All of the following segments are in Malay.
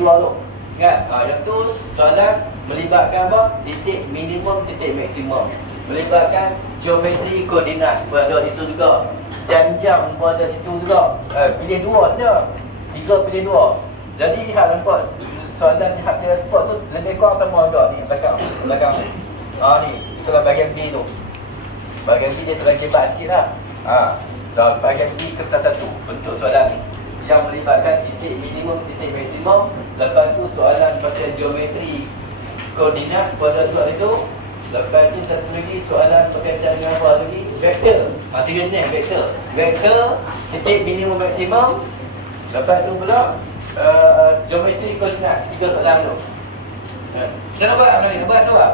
dua tu. Kan? Yang tu soalan melibatkan apa? Titik minimum, titik maksimum. Melibatkan geometri koordinat pada situ juga. Janjang pada situ juga. Pilih dua saja. 3 pilih 2. Jadi hak nampak soalan hak saya spot tu lebih kurang sama juga ni belakang. Ni soalan bahagian B tu. Bahagian B dia soalan kebat sikit lah. Dan bahagian B kertas 1 bentuk soalan ni yang melibatkan titik minimum, titik maksimum. Lepas tu soalan pasal geometri koordinat pada dua itu. Lepas tu satu lagi soalan berkaitan dengan apa lagi? Vektor. Tiga ni vektor. Vektor, titik minimum maksimum. Lepas tu pula geometri koordinat. 3 soalan tu. Saya nak buat apa ni? Nak buat tu tak?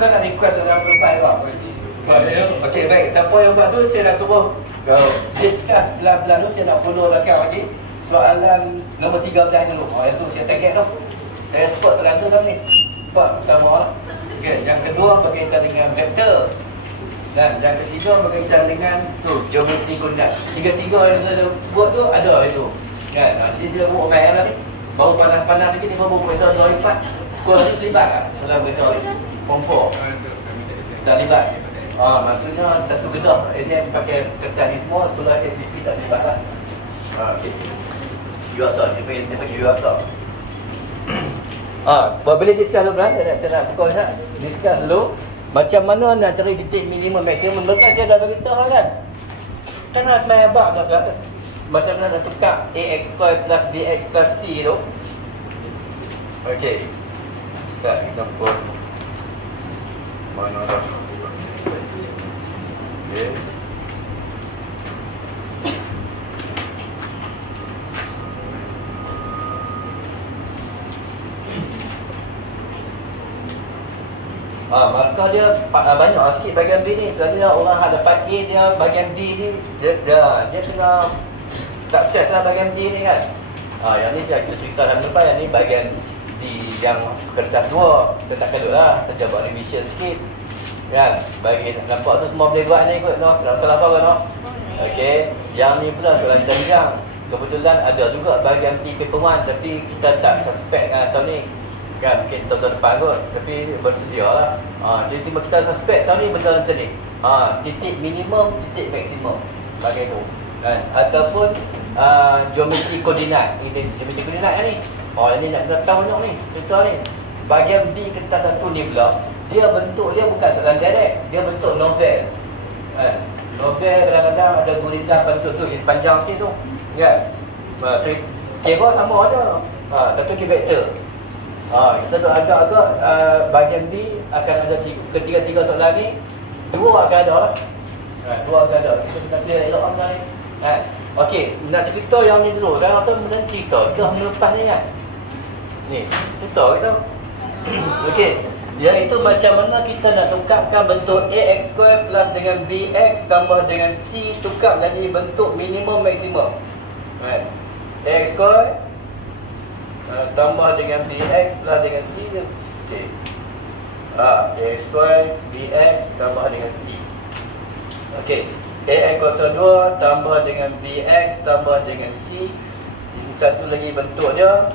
Kau nak request soalan lepas tu tak? Okey, baik. Siapa yang buat tu saya nak suruh discuss belah-belah tu. Saya nak follow belakang lagi. Soalan nombor 13 dulu. Yang tu saya target tu. Saya spot dalam tu dah ni. Spot pertama lah. Okay. Yang kedua berkaitan dengan vektor. Dan yang ketiga berkaitan dengan tu geometri koordinat. Tiga-tiga yang saya sebut tu ada itu. Kan? Jadi dia buat baik lah ni. Baru panas-panas sikit ni baru profesor 2-4. Sekolah ni terlibat tak? Soalan profesor ni. Form 4. Tak terlibat. Maksudnya satu gedah exam pakai kertas ni semua, tulis FDP tak terlibat lah. Okey. UASA, dia panggil UASA. Boleh discuss dulu kan? Saya nak pukul nak discuss dulu. Macam mana nak cari titik minimum maksimum? Lepas saya dah beritahu kan? Kan nak main abak tak? Macam mana nak tukar AX square plus BX plus C tu? Okey. Kita pun mana dah? Okey. Markah dia banyak sikit bahagian B ni. Selalunya orang yang dapat A dia bahagian D ni dia kena sukses lah bahagian D ni kan. Yang ni saya cerita dalam lepas. Yang ni bahagian D yang kertas 2. Kita tak kalut lah. Kita buat revision sikit kan. Bagi nampak tu semua boleh buat ni kot. Tak salah apa kan. Okey. Yang ni pula soalan janjang. Kebetulan ada juga bahagian P paper 1. Tapi kita tak suspect kan tahun ni kan, mungkin tahun depan kot. Tapi bersedia lah. Jadi cuma kita suspect tahun ni benda macam ni. Titik minimum, titik maksimum bagai tu kan. Ataupun geometri koordinat. Ini geometri koordinat kan ni. Ini nak kena tahu ni cerita ni. Bahagian B kertas 1 ni pula, dia bentuk dia bukan soalan direct. Dia bentuk novel kan. Novel kadang-kadang ada gurita bentuk tu panjang sikit tu kan. Kira sama je. Satu kira vektor. Kita dah agak-agak bahagian B akan ada ketiga-tiga soalan ni. 2 akan ada lah. 2 akan ada. Kita kena clear elok lah ni. Okey, nak cerita yang ni dulu. Saya rasa benda cerita. Kita melepas ni kan. Ni, cerita kita. Okey, iaitu macam mana kita nak tukarkan bentuk AX square plus dengan BX tambah dengan C tukar jadi bentuk minimum maksimum. AX square tambah dengan BX plus dengan C je. Okey. AX square BX tambah dengan C. Okey. AX02 tambah dengan BX tambah dengan C. Satu lagi bentuk dia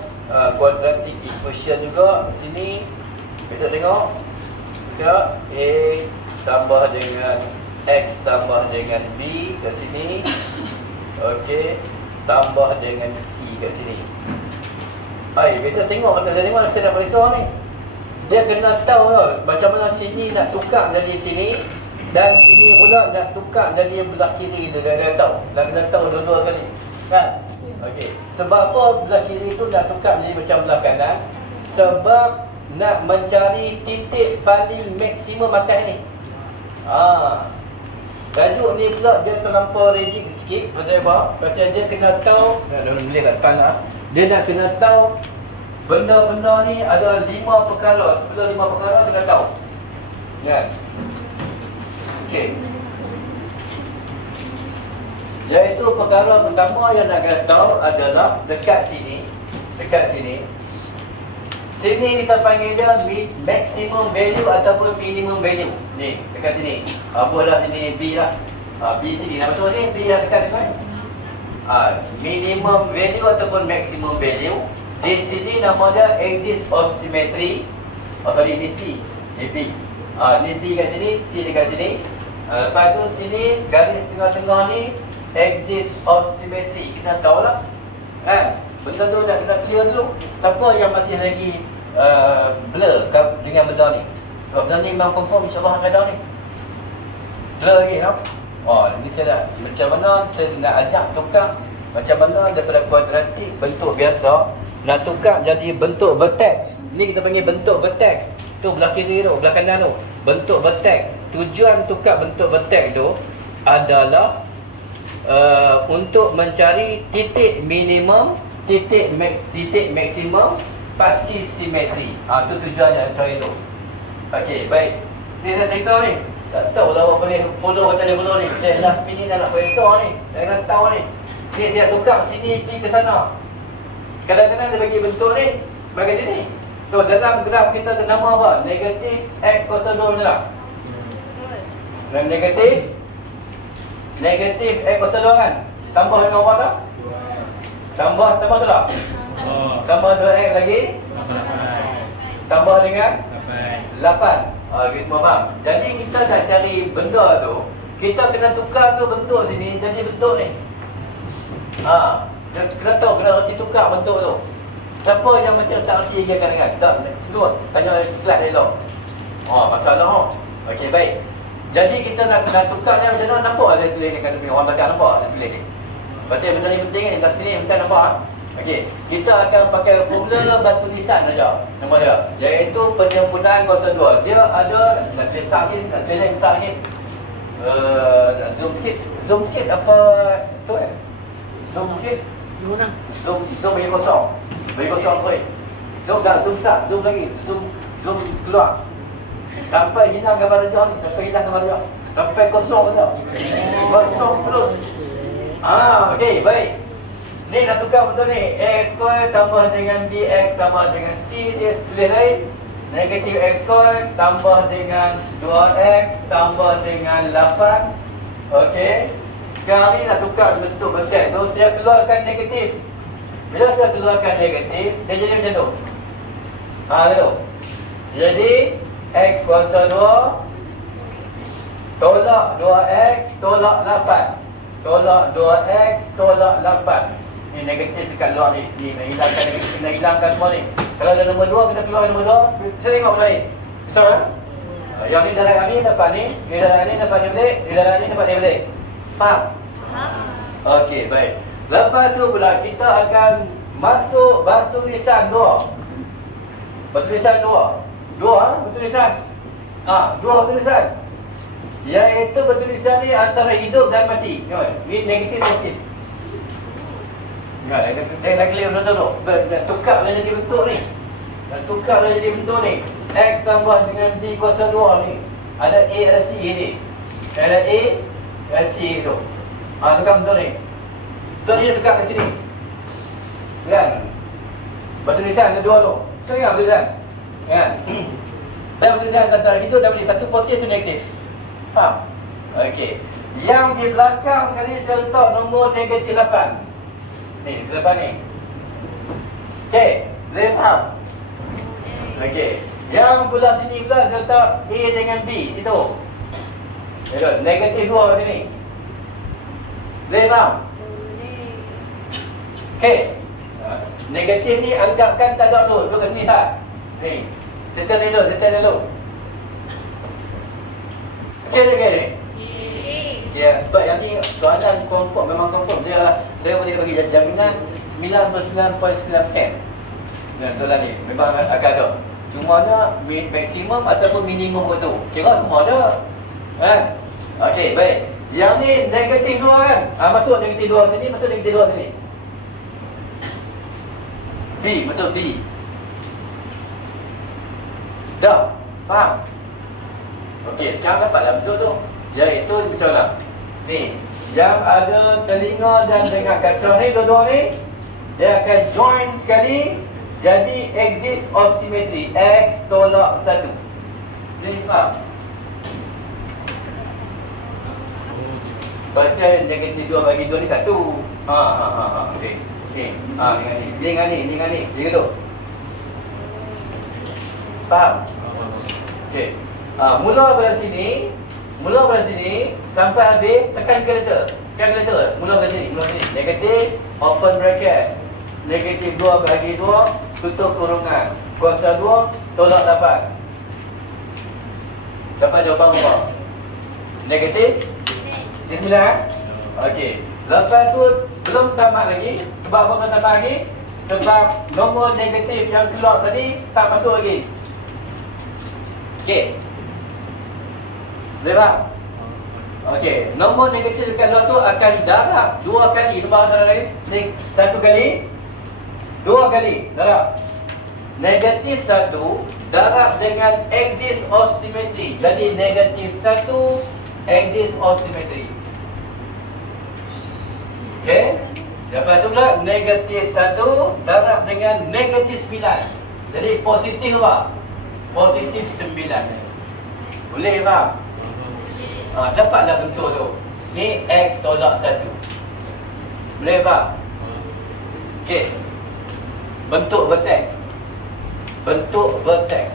quadratic equation juga sini. Kita tengok. Sekejap. A tambah dengan X tambah dengan B kat sini. Okey. Tambah dengan C kat sini. Biasa tengok macam saya tengok saya nak periksa ni. Dia kena tahu lah macam mana sini nak tukar jadi sini dan sini pula nak tukar jadi belah kiri tu. Dia tahu. Nak kena tahu dua-dua sekali. Kan? Okey. Sebab apa belah kiri tu nak tukar jadi macam belah kanan? Sebab nak mencari titik paling maksimum atas ni. Tajuk ni pula dia terlampau rigid sikit. Pasal apa? Pasal dia kena tahu. Boleh kat depan lah. Dia nak kena tahu benda-benda ni ada 5 perkara. Sebelum 5 perkara kena tahu. Kan? Okey. Iaitu perkara pertama yang nak kena tahu adalah dekat sini. Dekat sini. Sini kita panggil dia maximum value ataupun minimum value. Ni, dekat sini. Apalah sini B lah. B sini. Nama tu ni B yang dekat ni kan? Minimum value ataupun maximum value. Di sini nama dia axis of symmetry. Atau ini C, ini B. Ini B kat sini, C dekat sini. Lepas tu sini garis tengah-tengah ni axis of symmetry. Kita tahu lah kan? Benda tu nak kita clear dulu. Siapa yang masih lagi blur dengan benda ni? Kalau benda ni memang confirm insyaAllah akan ada ni. Blur lagi no? Nanti saya nak macam mana saya nak ajak tukar macam mana daripada kuadratik bentuk biasa nak tukar jadi bentuk vertex. Ni kita panggil bentuk vertex. Tu belah kiri tu, belah kanan tu. Bentuk vertex. Tujuan tukar bentuk vertex tu adalah untuk mencari titik minimum, titik maksimum pasti simetri. Tu tujuannya cari tu. Okey, baik. Ni saya cerita ni. Tak tahu lah apa boleh follow atau tak boleh follow ni. Saya last minute nak periksa ni. Saya nak tahu ni. Ni saya tukar sini pergi ke sana. Kadang-kadang dia bagi bentuk ni bagi sini. Tu dalam graf kita ada nama apa? Negatif X kuasa 2 betul tak? Dan negatif X kuasa 2 kan? Tambah dengan apa tak? Tambah tu tak? Tambah 2X lagi? Tambah dengan? 8. Okay, semua faham? Jadi kita nak cari benda tu, kita kena tukar ke bentuk sini jadi bentuk ni. Kena tahu, kena reti tukar bentuk tu. Siapa yang masih tak reti lagi kadang-kadang? Tak, keluar, tanya kelas dia elok. Masalah. Okey, baik. Jadi kita nak tukar ni macam mana? Nampak saya tulis ni kat depan orang belakang, nampak saya tulis ni. Pasal benda ni penting ni, kat sini minta nampak. Okey, kita akan pakai formula batu tulisan saja. Nama dia iaitu penyempurnaan kuasa 2. Dia ada nak tulis besar ni, nak tulis besar ni. Zoom sikit apa tu Zoom sikit. Zoom bagi kosong. Bagi kosong tu. Zoom dah, zoom besar, zoom lagi. Zoom keluar. Sampai hilang gambar rejah ni, sampai kosong saja. Kosong terus. Okey, baik. Ni nak tukar betul ni. X square tambah dengan BX tambah dengan C, dia tulis lain. Negatif X square tambah dengan 2X tambah dengan 8. Okey. Sekarang ni nak tukar bentuk vertex tu, saya keluarkan negatif. Bila saya keluarkan negatif, dia jadi macam tu. Tu. Jadi X kuasa 2 tolak 2X tolak 8. Tolak 2X tolak 8. Ni negatif dekat luar ni. Ni nak hilangkan negatif, kena hilangkan semua ni. Kalau ada nombor 2, kita keluar nombor 2. Saya tengok lain. Besar kan? Yang ni darab ni dapat ni. Ni darab ni dapat ni belik. Ni darab ni dapat ni belik. Faham? Okey, baik. Lepas tu pula kita akan masuk batu tulisan 2. Batu tulisan 2. 2 batu tulisan. 2 batu tulisan. Iaitu batu tulisan ni antara hidup dan mati. Ni negatif positif. Dia nak clear betul tu. Nak tukar lah jadi bentuk ni. X tambah dengan B kuasa 2 ni. Ada A, ada C ni. Ada A, ada C tu. Tukar bentuk ni. Betul ni tukar ke sini. Kan? Batu tulisan ada 2 tu. Sering batu tulisan. Kan? Dan batu tulisan antara itu dah boleh. Satu positif, satu negatif. Faham? Okey. Yang di belakang sekali saya letak nombor negatif 8. Ni, depan ni. Okey, boleh faham? Okey. Yang pula sini pula saya letak A dengan B situ. Negatif 2 kat sini. Boleh faham? Okey. Negatif ni anggapkan tak ada tu. Duduk kat sini tak? Ni. Settle dulu. Okey tak ni? Ya, sebab yang ni soalan confirm, memang confirm. Saya boleh bagi jaminan 99.9%. Soalan ni memang akan ada. Cuma ada maksimum ataupun minimum tu. Kira semua ada. Kan? Okey, baik. Yang ni negatif 2 kan? Masuk negatif 2 sini, masuk negatif 2 sini. B, masuk B. Dah, faham? Okey, sekarang dapatlah betul tu. Iaitu macam mana? Ni, yang ada telinga dan dengar kata ni, dua-dua ni dia akan join sekali jadi axis of symmetry. X tolak 1. Jadi faham? Pasal negatif 2 bagi 2 ni 1. Okey. Ni. Dengan ni. Ni dengan ni. Ni dengan ni. Dia gitu. Faham? Okey. Mula pada sini. Mula pada sini. Sampai habis. Tekan kalkulator. Tekan kalkulator. Mula pada sini. Mula sini. Negatif. Open bracket. Negatif 2 bahagi 2. Tutup kurungan. Kuasa 2. Tolak 8. Dapat jawapan apa? Negatif? 9 kan? Okey. Lepas tu belum tamat lagi. Sebab apa belum tamat lagi? Sebab nombor negatif yang keluar tadi tak masuk lagi. Okey. Boleh tak? Okey. Nombor negatif dekat luar tu akan darab 2 kali. Nombor darab lagi. 1 kali. 2 kali. Darab. Negatif 1 darab dengan axis of symmetry. Jadi negatif 1 axis of symmetry. Okey. Lepas tu pula negatif 1 darab dengan negatif 9. Jadi positif apa? Positif 9. Boleh faham? Dapatlah bentuk tu. Ni X tolak 1. Boleh faham? Okey. Bentuk vertex. Bentuk vertex.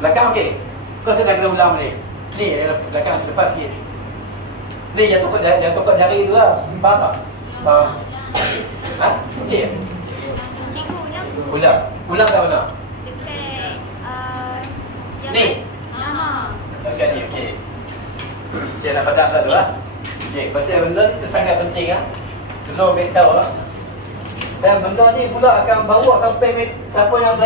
Belakang okey. Kau sedang kena ulang balik. Ni belakang depan sikit. Ni yang tokok jari tu lah. Faham tak? Faham? Okey. Cikgu ulang. Ulang kat mana? Dekat yang Ni. Dekat ni, okey. Saya nak padam tak dulu lah. Okey, pasal benda ni sangat penting lah. Tolong ambil tahu lah. Dan benda ni pula akan bawa sampai siapa yang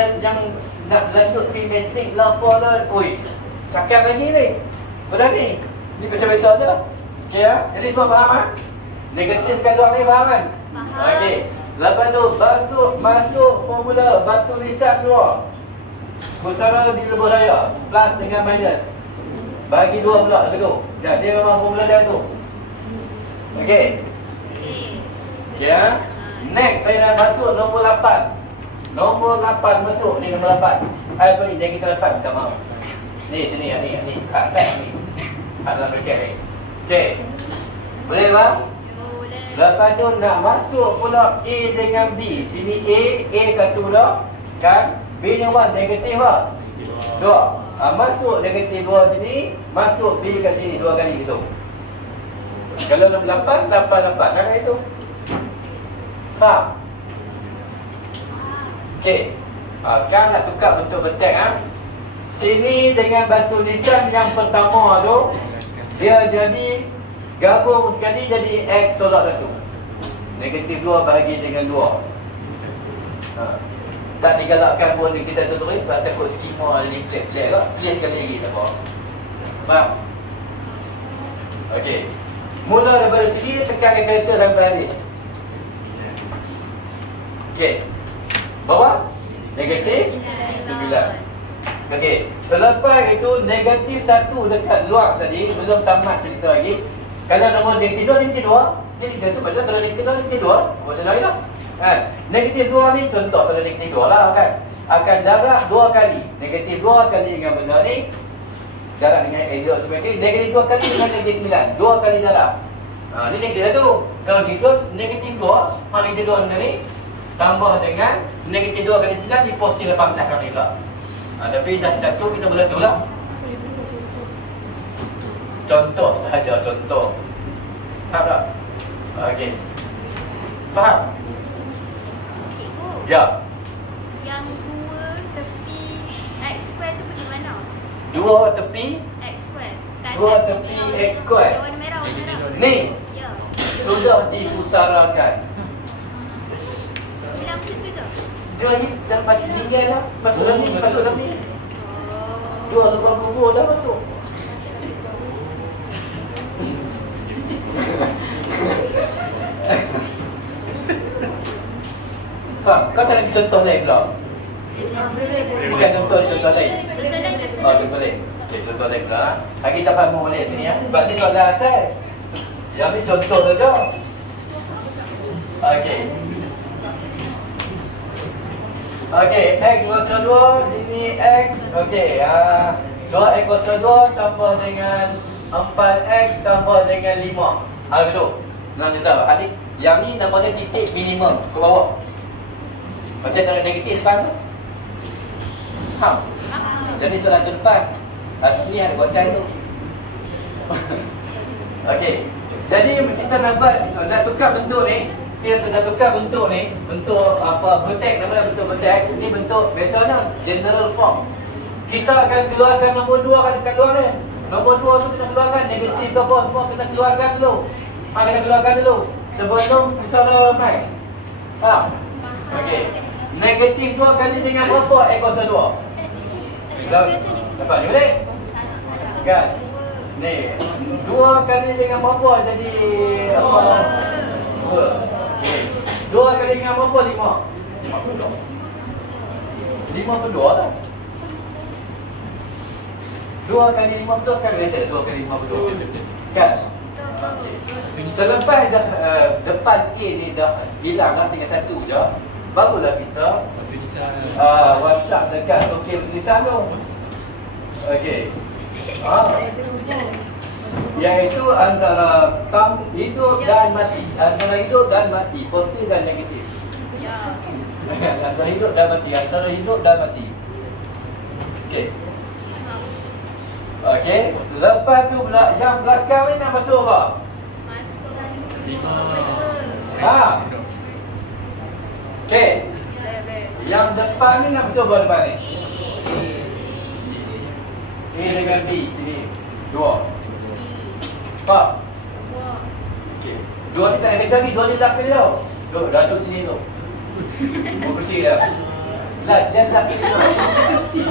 nak lanjut pergi matrik lah apa lah. Ui, sakit lagi ni. Benda ni. Ni biasa-biasa je. Okey lah. Jadi semua faham kan? Negatif kat luar ni faham kan? Faham. Okey. Lepas tu masuk formula batu lisan 2. Pusara dilebur raya. Plus dengan minus. Bagi 2 pula begitu. Ya, dia memang formula dia tu. Okey. Okey ya. Next saya nak masuk nombor 8. Nombor 8 masuk ni nombor 8. Sorry, negatif 8, minta maaf. Ni sini ni kat atas ni. Kat dalam bracket ni. Okey. Boleh bang? Boleh. Lepas tu nak masuk pula A dengan B. Sini A satu dah. Kan? B ni apa? Negatif apa? 2. Masuk negatif 2 sini. Masuk B kat sini 2 kali gitu. Kalau 8, 8. Nak itu? Faham? Okey. Sekarang nak tukar bentuk vertex. Sini dengan batu lisan yang pertama tu, dia jadi gabung sekali jadi X tolak 1. Negatif 2 bahagi dengan 2. Tak digalakkan pun kita tulis sebab takut skema jadi pelik-pelik lah. Pilih sekali lagi tak apa. Faham? Okey. Mula daripada sini tekan karakter sampai habis. Okey. Bawah negatif 9. Okey. Selepas itu negatif 1 dekat luar tadi belum tamat cerita lagi. Kalau nombor negatif 2 negatif 2, negatif 1 macam kalau negatif 2 negatif 2, boleh lain lah. Kan? Negatif 2 ni contoh kalau negatif 2 lah kan. Akan darab 2 kali. Negatif 2 kali dengan benda ni darab dengan axis symmetry. Negatif 2 kali dengan negatif 9. 2 kali darab. Ni negatif 1. Kalau gitu negatif 2, negatif 2 benda ni tambah dengan negatif 2 kali 9 di positif 18 kali pula. Tapi dah satu kita boleh tu lah. Contoh sahaja, contoh. Faham tak? Okey. Faham? Cikgu. Ya. Yang 2 tepi X square tu pergi mana? 2 tepi X square. Kanan 2 tepi merah. X square. Yang warna merah, warna merah. Ni Ya. sudah dipusarakan. Hilang situ je. Dia ni dapat tinggal lah. Masuk dalam ni, masuk dalam ni. Oh. 2 lubang kubur dah masuk. Faham? Kau tak nak contoh lain pula? Bukan contoh ni, contoh lain. Contoh lain, Contoh lain. Okey, contoh lain pula. Lagi tak faham balik sini ya. Sebab ni soalan asal. Yang ni contoh saja. Okey. Okey, X kuasa 2, sini X. Okey, 2X kuasa 2 tambah dengan 4X tambah dengan 5. Betul. Nak cerita apa? Adik Yang ni namanya titik minimum ke bawah. Macam cara negatif depan tu. Faham? Jadi soalan tu depan. Ni ada konten tu. Okey. Jadi kita nak tukar bentuk ni. Kita nak tukar bentuk ni. Bentuk apa, vertex, nama bentuk vertex. Ni bentuk biasanya general form. Kita akan keluarkan nombor 2 kan dekat luar ni. Nombor 2 tu kena keluarkan. Negatif ke apa semua kena keluarkan dulu. Kena keluarkan dulu sebelum persona mai. Faham? Okey. Negatif 2 kali dengan berapa? X kuasa 2. Dapat ni boleh? Kan? Ni 2 kali dengan berapa jadi apa? 2. Okey. 2 kali dengan berapa? 5. 5 per 2 lah. 2 kali 5 betul sekarang kata 2 kali 5 betul. Kan? Selepas dah depan A ni dah hilang lah, tinggal satu je. Barulah kita WhatsApp dekat okey tulisan tu. Okey. Iaitu antara hidup dan mati. Antara hidup dan mati, positif dan negatif. Antara hidup dan mati, antara hidup dan mati. Okey. Okey, lepas tu pula yang belakang ni nak masuk apa? Masuk 5. Ha. Okey. Yang depan ni nak masuk apa depan ni? A dengan B sini. 2. 4. Okey. 2 ni tak nak cari, 2 ni last sekali tau. Duduk, dah duduk sini tu. Bersih dah. Last, jangan last sekali tu.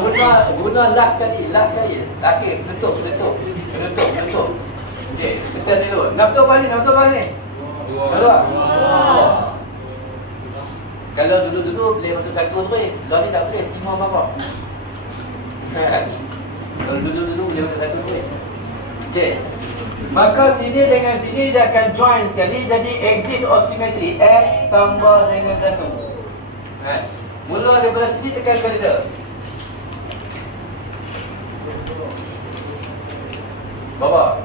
Guna last sekali. Akhir, tutup. Okey, setel dulu. Nak masuk apa ni? 2. Kalau dulu-dulu boleh masuk 1 tu boleh. Kalau ni tak boleh, estimate apa-apa. Kalau dulu-dulu boleh masuk 1 tu boleh. Okey. Maka sini dengan sini dia akan join sekali. Jadi exist or symmetry. X tambah dengan 1. Mula daripada sini tekan kali dia. Bawah.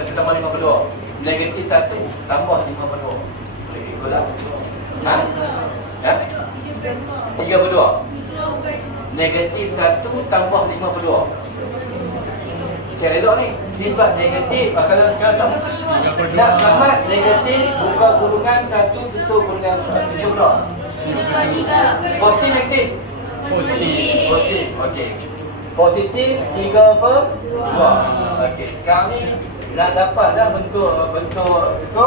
1 tambah 52. Negatif 1 tambah 52. Boleh ikut lah. Ha? 3/2. Negatif 1 tambah 52. Cek elok ni. Ni sebab negatif. Kalau nak selamat, negatif buka kurungan 1 tutup kurungan 72. Positif, negatif? Positif. Okey. Positif 3/2. Okey. Sekarang ni nak dapat dah bentuk itu,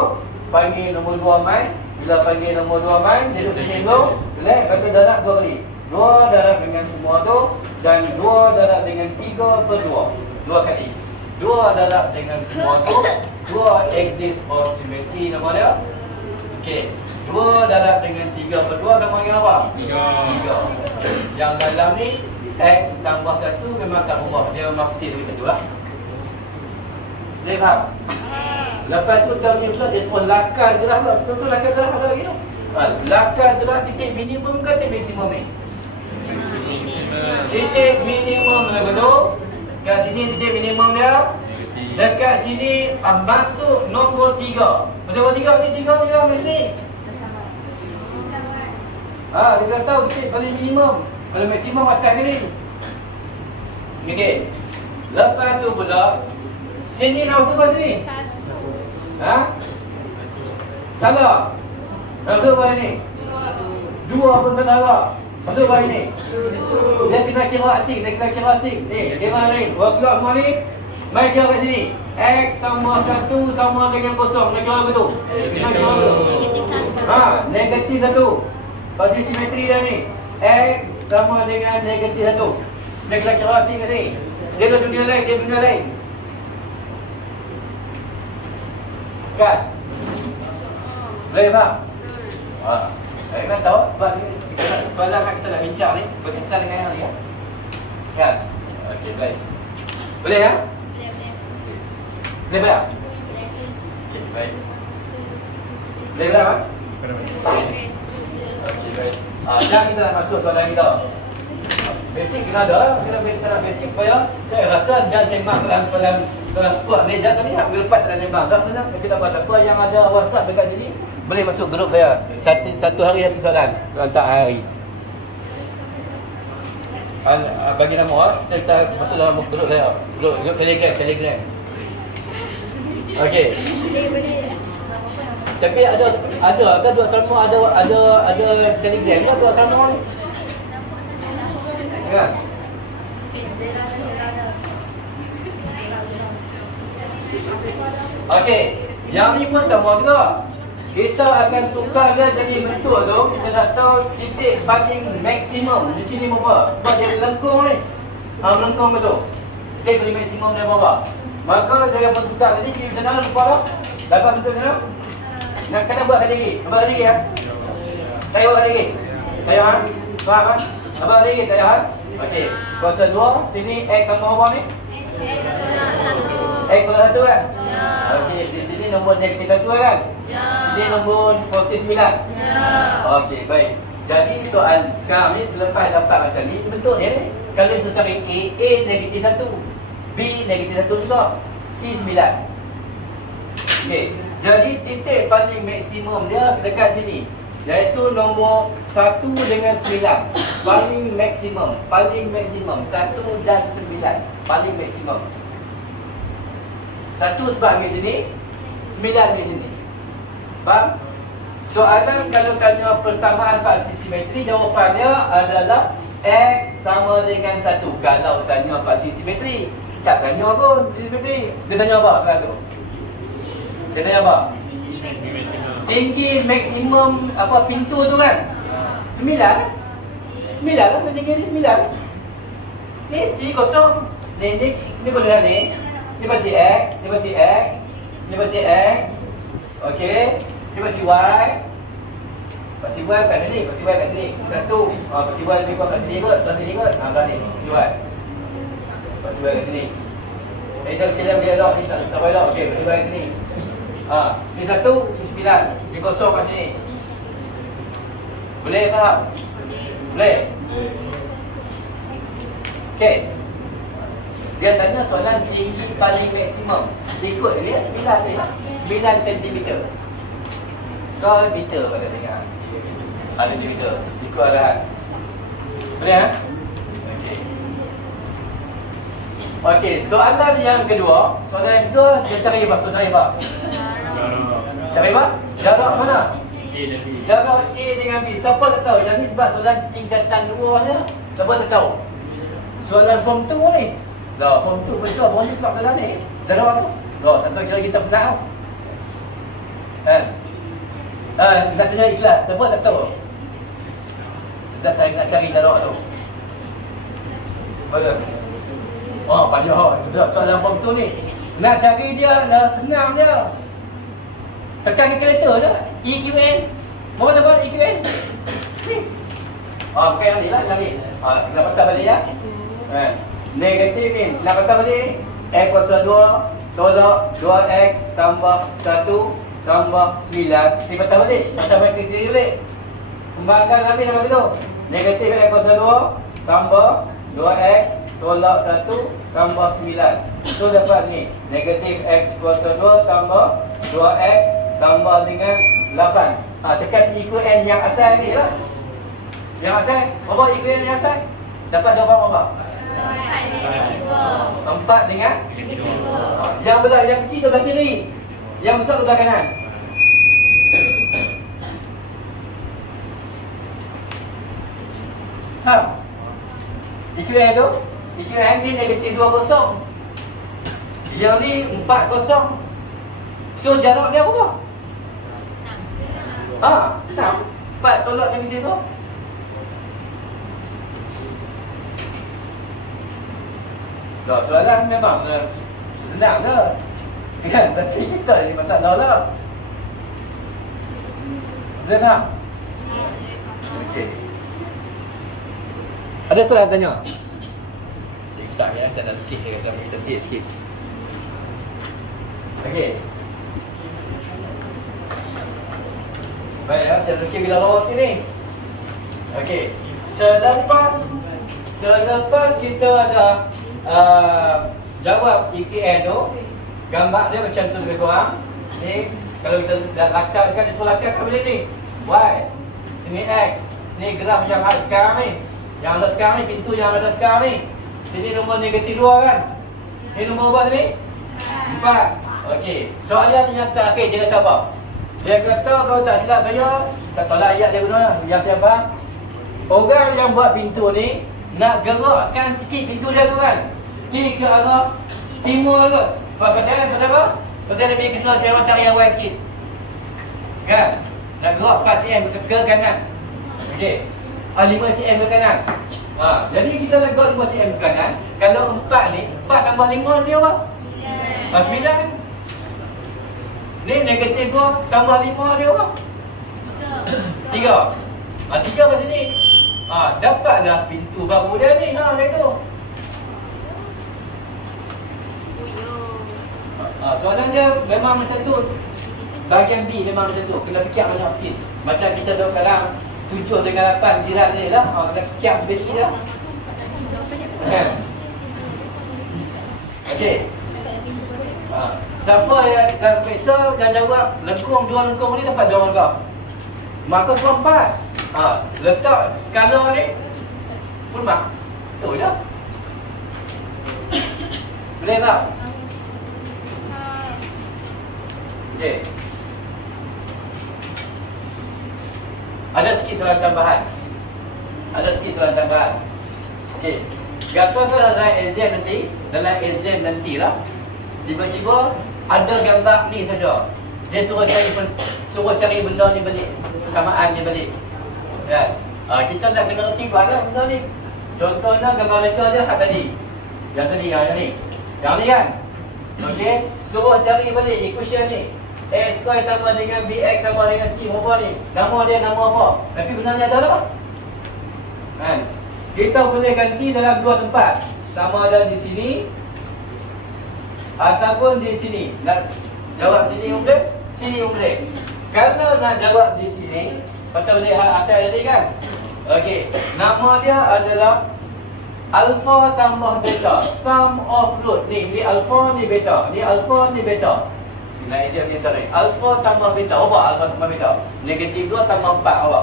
panggil nombor 2 main. Bila panggil nombor 2 main, duduk sini dulu. Boleh? Lepas tu darab 2 kali. 2 darab dengan semua tu. Dan 2 darab dengan 3/2. 2 kali. 2 darab dengan semua tu. 2 exist or symmetry nama dia. Okey. 2 darab dengan 3/2 sama dengan apa? 3. Yang dalam ni X tambah 1 memang tak berubah. Dia memang state macam tu lah. Boleh faham? Lepas tu term ni pula dia semua lakar gerah pula. Betul lakar gerah ada lagi tu. Lakar gerah titik minimum ke titik maksimum ni? Titik minimum lah betul. Kat sini titik minimum dia. Dekat sini masuk nombor 3. Nombor 3 ni 3 ni lah sini. Dia kata tahu titik paling minimum. Kalau maksimum atas kali. Okey. Lepas tu pula sini nak masuk apa sini? Salah. Masuk apa ni? 2 pun salah. Masuk apa ni? Dia kena kira asing. Ni, kira ni. Buat keluar semua ni. Mari kira kat sini. X tambah 1 sama dengan 0. Nak kira betul? Kena kira betul. Negatif 1. Pasal simetri dah ni. X sama dengan negatif 1. Dia kena kira asing kat sini. Dia dah dunia lain, Kan? Boleh faham? Saya kan tahu sebab soalan yang kita nak bincang ni berkaitan dengan yang ni ya? Kan? Okey, baik. Boleh ya? Boleh tak? Okey, baik. Boleh tak? Okey, baik. Sekarang kita nak masuk soalan kita. Basic kena ada, kita nak basic supaya saya rasa jangan sembang soalan sport ni. Jangan tadi nak lepas dalam sembang. Tak senang kita buat apa yang ada WhatsApp dekat sini. Boleh masuk grup saya. Satu hari satu soalan. Tak hari. Bagi nama, saya masuk dalam grup saya. Grup Telegram. Okey. Boleh. Tapi ada kan Dua Salma ada Telegram ke Dua Salma ni? Kan? Okey, yang ni pun sama juga. Kita akan tukar dia jadi bentuk tu. Kita nak tahu titik paling maksimum di sini berapa. Sebab dia melengkung ni. Melengkung betul. Titik paling maksimum dia berapa. Maka dia akan tukar tadi. Kita macam mana lupa lah. Dapat bentuk macam mana? Nak kena buat lagi. Buat lagi ya. Saya buat lagi. Saya faham kan? Buat lagi saya kan? Okey. Kuasa 2 sini X tambah apa ni? X kuasa 1 kan? Ya. Okey, di sini nombor negatif 1 kan? Ya. Sini nombor positif 9. Ya. Okey, baik. Jadi soal sekarang ni selepas dapat macam ni bentuk ni kalau saya cari A negatif 1, B negatif 1 juga, C 9. Okey. Jadi titik paling maksimum dia dekat sini, iaitu nombor 1 dengan 9. Paling maksimum 1 dan 9. Paling maksimum 1 sebab di sini, 9 di sini. Faham? Soalan kalau tanya persamaan paksi simetri, jawapannya adalah X sama dengan 1. Kalau tanya paksi simetri, tak tanya pun simetri. Dia tanya apa soalan tu? Dia tanya apa? Tinggi maksimum apa pintu tu kan? 9 kan? 9 kan? Tinggi ni 9. Ni tinggi kosong. Ni boleh ni. Ni pasti X, ni pasti X, ni pasti X. Okey. Ni pasti Y. Pasti Y kat sini, pasti Y kat sini. 1. Pasti Y lebih kurang kat sini kot, belah sini kot. Belah ni. Pasti Y. Pasti Y kat sini. Jangan kira dia elok ni tak boleh elok. Okey, pasti Y kat sini. Ni 1, ni 9. Ni kosong kat sini. Boleh faham? Boleh? Okey. Dia tanya soalan tinggi paling maksimum. Ikut dia 9 ni lah. 9 cm. Kau meter pada dengar. Ada meter. Ikut arahan. Boleh ha? Okey. Okey, soalan yang kedua. Soalan yang kedua, dia cari apa? Cari apa? Cari apa? Jarak mana? Jarak A dengan B. Siapa tak tahu? Yang ni sebab soalan tingkatan 2 je. Siapa tak tahu? Soalan form 2 ni. Dah, form 2 besar pun ni keluar soalan ni. Jarak tu. Dah, tak tahu kira kita pernah tahu. Kan? Nak tanya ikhlas. Siapa tak tahu? Nak cari jarak tu. Betul? Payah. Soalan form 2 ni. Nak cari dia lah senang je. Tekan kalkulator je. EQN. Berapa dapat EQN? Ni. Bukan yang ni lah. Yang ni. Nak patah balik ya. Negatif ni. Nak patah balik. X kuasa 2 tolak 2X tambah 1 tambah 9. Ni patah balik. Patah balik kiri balik. Kembangkan habis dapat begitu. Negatif X kuasa 2 tambah 2X tolak 1 tambah 9. So dapat ni. Negatif X kuasa 2 tambah 2X tambah dengan 8. Tekan EQN yang asal ni lah. Yang asal. Berapa EQN yang asal? Dapat jawapan berapa? 4 dengan 2. Yang belah yang kecil belah kiri. Yang besar belah kanan. EQN tu, EQN ni negatif 20. Yang ni 40. So jarak dia apa? 6. 4 tolak negatif tu. Dah, soalan memang senang je. Kan? Tapi kita ni masalah lah. Boleh faham? Okey. Ada soalan tanya? Saya besar ya, tak ada letih dia kata bagi cantik sikit. Okey. Baik ya, saya fikir bila lawa sikit ni. Okey. Selepas kita ada jawab EQN tu, gambar dia macam tu lebih kurang. Ni Kalau kita dah lacak kan, dia suruh lacakkan benda ni. Y. Sini X. Ni graf yang ada sekarang ni. Yang ada sekarang ni, pintu yang ada sekarang ni. Sini nombor negatif 2 kan? Ni nombor berapa tadi? 4. Okey. Soalan yang terakhir dia kata apa? Dia kata kalau tak silap saya, tak tahu lah ayat dia guna yang saya faham. Orang yang buat pintu ni nak gerakkan sikit pintu dia tu kan. Kiri ke arah timur ke. Pasal apa? Pasal dia pergi kenal saya mata yang Y sikit. Kan? Nak gerak 4 cm ke kanan. Okey. 5 cm ke kanan. Jadi kita nak gerak 5 cm ke kanan. Kalau 4 ni, 4 tambah 5 dia apa? 9. Ni negatif 2 tambah 5 dia apa? 3. 3 kat sini. Dapatlah pintu baru dia ni. Dia tu. Soalan dia memang macam tu. Bahagian B memang macam tu. Kena fikir banyak sikit. Macam kita tahu kadang 7 dengan 8 jiran ni lah. Kena fikir lebih sikit lah. Okey. Siapa yang dalam periksa dan jawab lengkung 2 lengkung ni dapat 2 markah. Markah semua 4. Letak skala ni full mark. Tu je. Boleh tak? Okey. Ada sikit soalan tambahan. Okey. Katakan dalam exam nanti lah. Tiba-tiba ada gambar ni saja. Dia suruh cari benda ni balik, persamaan ni balik. Kan? Kita nak kena reti mana benda ni. Contohnya gambar lecah dia hak tadi. Yang ni kan? Okey, suruh cari balik equation ni. X square sama dengan BX sama dengan C berapa ni? Nama dia nama apa? Tapi benarnya adalah kan? Kita boleh ganti dalam 2 tempat. Sama ada di sini ataupun di sini. Nak jawab sini boleh, sini boleh. Kalau nak jawab di sini, patut boleh asal tadi kan? Okey, nama dia adalah alpha tambah beta, sum of root. Ni alpha, ni beta. Ni alpha, ni beta. Nak exam ni tarik. Alpha tambah beta. Apa alpha tambah beta? Negatif 2 tambah 4 apa?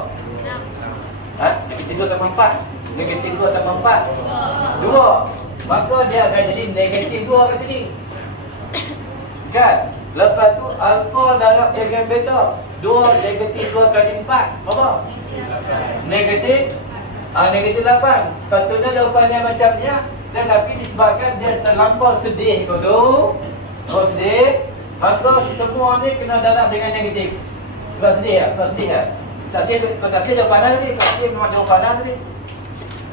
Negatif 2 tambah 4. Negatif 2 tambah 4. 2. Maka dia akan jadi negatif 2 kat sini. Kan? Lepas tu alpha darab dengan beta. 2 negatif 2 kali 4. Berapa? Negatif 8. Sepatutnya jawapannya macam ni. Tetapi disebabkan dia terlampau sedih kau tu. Oh sedih. Maka si semua ni kena darab dengan negatif. Sebab sedih lah. Tak sedih jawapan tadi. Tak sedih memang jawapan tadi.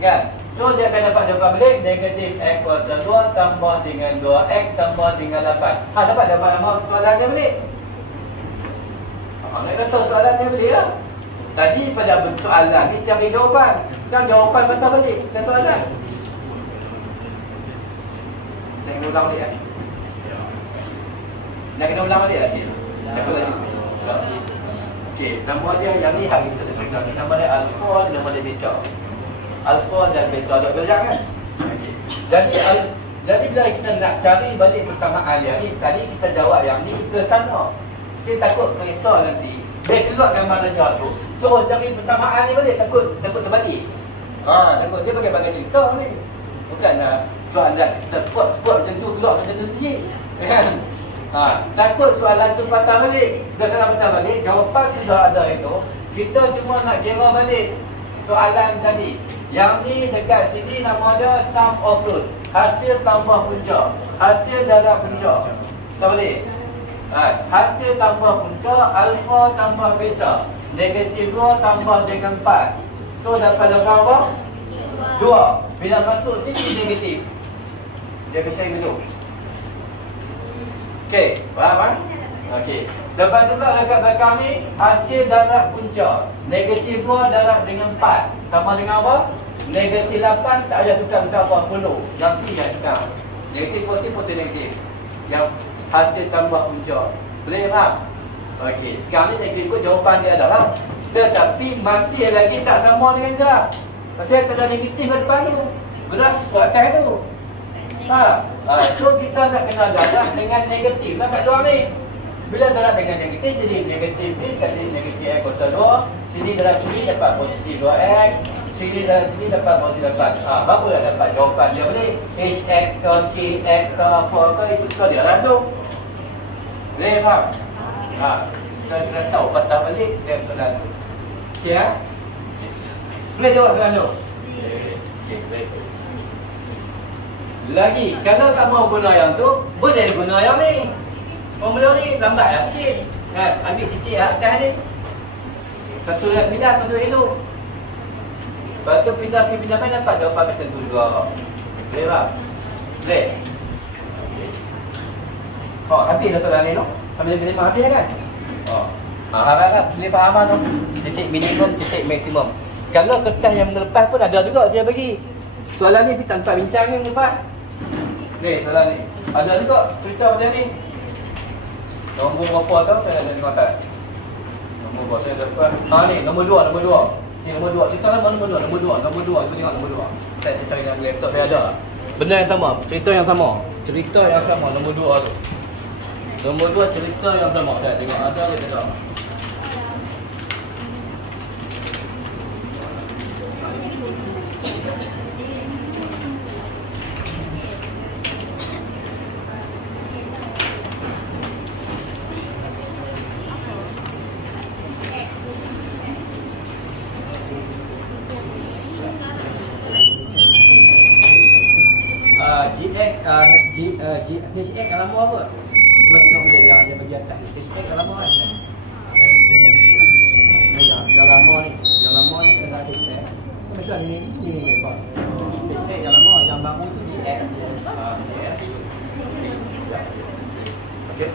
Kan? So dia akan dapat jawapan balik. Negatif X kuasa 2 tambah dengan 2X tambah dengan 8. Dapat nama soalan dia balik. Nak tahu soalan dia balik lah. Tadi pada soalan ni cari jawapan. Sekarang jawapan patah balik ke soalan. Saya kena ulang balik lah. Nak kena ulang balik lah cik. Nak kena laju. Okey, nama dia yang ni hari kita cakap ni. Nama dia alpha, nama dia beta. Alpha dan beta ada belajar kan? Okey. Jadi bila kita nak cari balik persamaan dia ni, tadi kita jawab yang ni ke sana. Kita takut periksa nanti. Dia keluar gambar lecah tu, suruh cari persamaan ni balik, takut terbalik. Takut dia bagai-bagai cerita ni. Bukanlah soalan kita spot macam tu keluar macam tu sendiri. Kan? Takut soalan tu patah balik. Dah salah patah balik, jawapan sudah ada itu. Kita cuma nak kira balik soalan tadi. Yang ni dekat sini nama dia sum of root. Hasil tambah punca. Hasil darab punca. Tak boleh. Hasil tambah punca alpha tambah beta. Negatif 2 tambah dengan 4. So dapat jawapan apa? 2. Bila masuk ni negatif. Dia kisah gitu. Okey, faham kan? Okey. Lepas tu pula dekat belakang ni hasil darab punca. Negatif 2 darab dengan 4. Sama dengan apa? Negatif 8 tak payah tukar-tukar apa, follow. Nanti yang tukar. Negatif positif negatif. Yang hasil tambah punca. Boleh faham? Okey, sekarang ni negatif ikut jawapan dia adalah. Tetapi masih lagi tak sama dengan graf. Pasal tak ada negatif kat depan tu. Graf kat atas tu. So kita nak kena darab dengan negatif lah kat luar ni. Bila darab dengan negatif, jadi negatif ni kali negatif X kuasa 2. Sini dalam sini dapat positif 2X. Sini dalam sini dapat positif 4. Berapa dah dapat jawapan dia boleh? HX ke KX ke apa ke, itu semua dia lah tu. Boleh faham? Kita kena tahu patah balik dalam soalan tu. Okey ya? Boleh jawab soalan tu? Okey, baik. Lagi, kalau tak mau guna yang tu, boleh guna yang ni. Formula ni lambatlah sikit. Kan? Ambil titik atas ni. 1.9 masuk itu. Lepas tu pindah main dapat jawapan macam tu juga. Boleh tak? Boleh? Habis dah soalan ni tu. Habis habis kan? Harap-harap boleh fahaman tu. Titik minimum, titik maksimum. Kalau kertas yang lepas pun ada juga saya bagi. Soalan ni tanpa bincang ni lepas. Ni soalan ni. Ada juga cerita macam ni. Nombor berapa tau saya ada tengok tak? Nombor berapa saya dapat? Ni nombor 2. Ni nombor 2. Cerita nama nombor 2. Cuba tengok nombor 2. Saya cari dalam laptop saya ada. Benda yang sama, cerita yang sama. Cerita yang sama nombor 2 tu. Nombor 2 cerita yang sama. Saya tengok ada ke tak? HX alamat apa? Cuba tengok benda yang dia bagi atas. HX alamat kan? Yang lama ni. Yang lama ni adalah HX. Macam ni. HX yang lama. Yang baru tu GX. GX. Okey.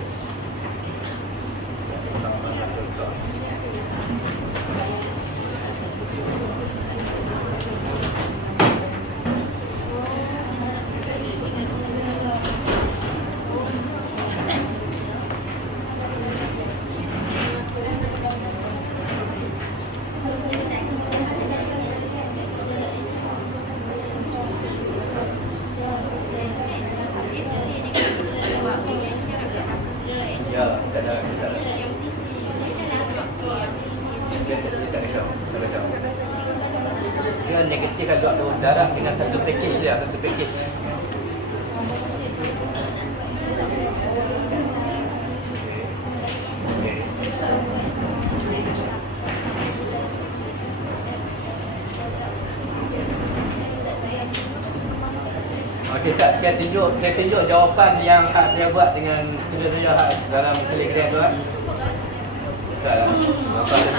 Dia negatif kalau ada darab dengan satu package dia, satu package. Okey, saya tunjuk jawapan yang saya buat dengan student saya dalam Telegram tu kan. Apa dia?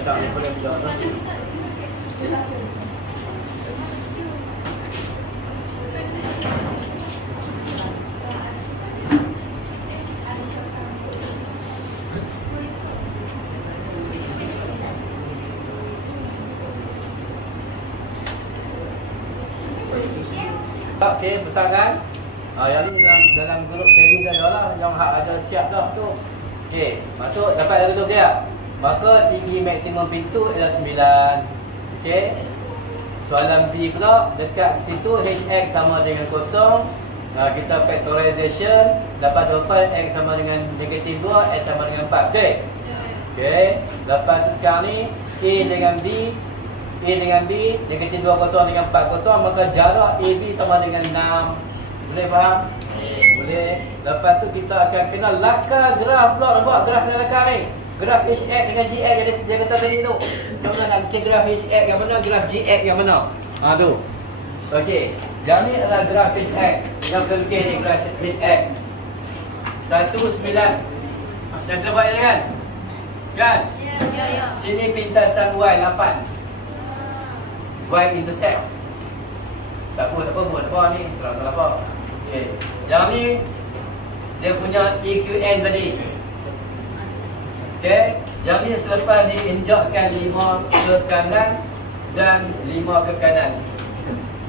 Tak boleh jawab. Okey, besar kan? Yang ni dalam grup Telegram saya lah, yang ada siap dah tu. Okey, masuk dapat lagu tu dia. Maka tinggi maksimum pintu adalah 9. Okey. Soalan B pula, dekat situ HX sama dengan kosong. Kita factorization, dapat jawapan X sama dengan negatif 2, X sama dengan 4. Okey. Okey. Lepas tu sekarang ni A dengan B, negatif 2 kosong dengan 4 kosong, maka jarak AB sama dengan 6. Boleh faham? Boleh. Lepas tu kita akan kenal lakar graf pula. Nampak graf saya lakar ni? Graf HX dengan GX dia kata tadi tu. Macam mana nak bikin graf HX yang mana, graf GX yang mana? Tu. Okey. Yang ni adalah graf HX. Yang saya bikin ni graf HX. 19. Dah terbuat je kan? Kan? Ya. Sini pintasan Y 8. Y intersect. Tak apa ni. Salah apa. Okey. Yang ni dia punya EQN tadi. Okey, yang ni selepas diinjakkan 5 ke kanan dan 5 ke kanan.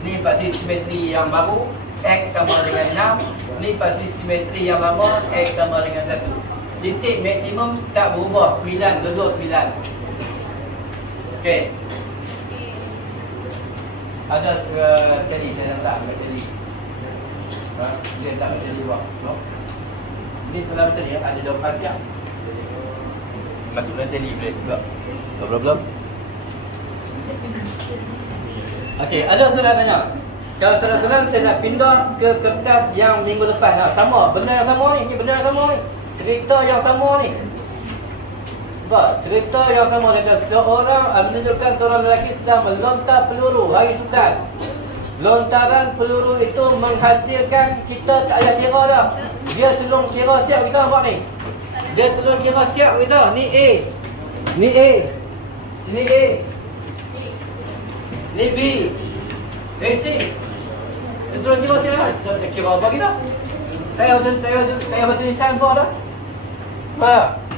Ni pasti simetri yang baru, X sama dengan 6. Ni pasti simetri yang lama, X sama dengan 1. Titik maksimum tak berubah, 9, dua-dua 9. Okey. Ada tadi saya letak tadi. Dia tak jadi buat. No? Ini soalan macam ni, ada jawapan siap. Masuk dalam tadi boleh juga. Belum. Okey, ada soalan tanya. Kalau terang-terang saya nak pindah ke kertas yang minggu lepas. Sama, benda yang sama ni. Ni benda yang sama ni. Cerita yang sama ni. Sebab cerita yang sama dengan seorang menunjukkan seorang lelaki sedang melontar peluru hari Sultan. Lontaran peluru itu menghasilkan, kita tak payah kira dah. Dia tolong kira siap kita nampak ni. Dia tolong kira siap kita. Ni A. Ni A. Sini A. Ni B. Ni C. Dia tolong kira siap. Kita tak kira apa kita. Tak payah bertulisan apa dah.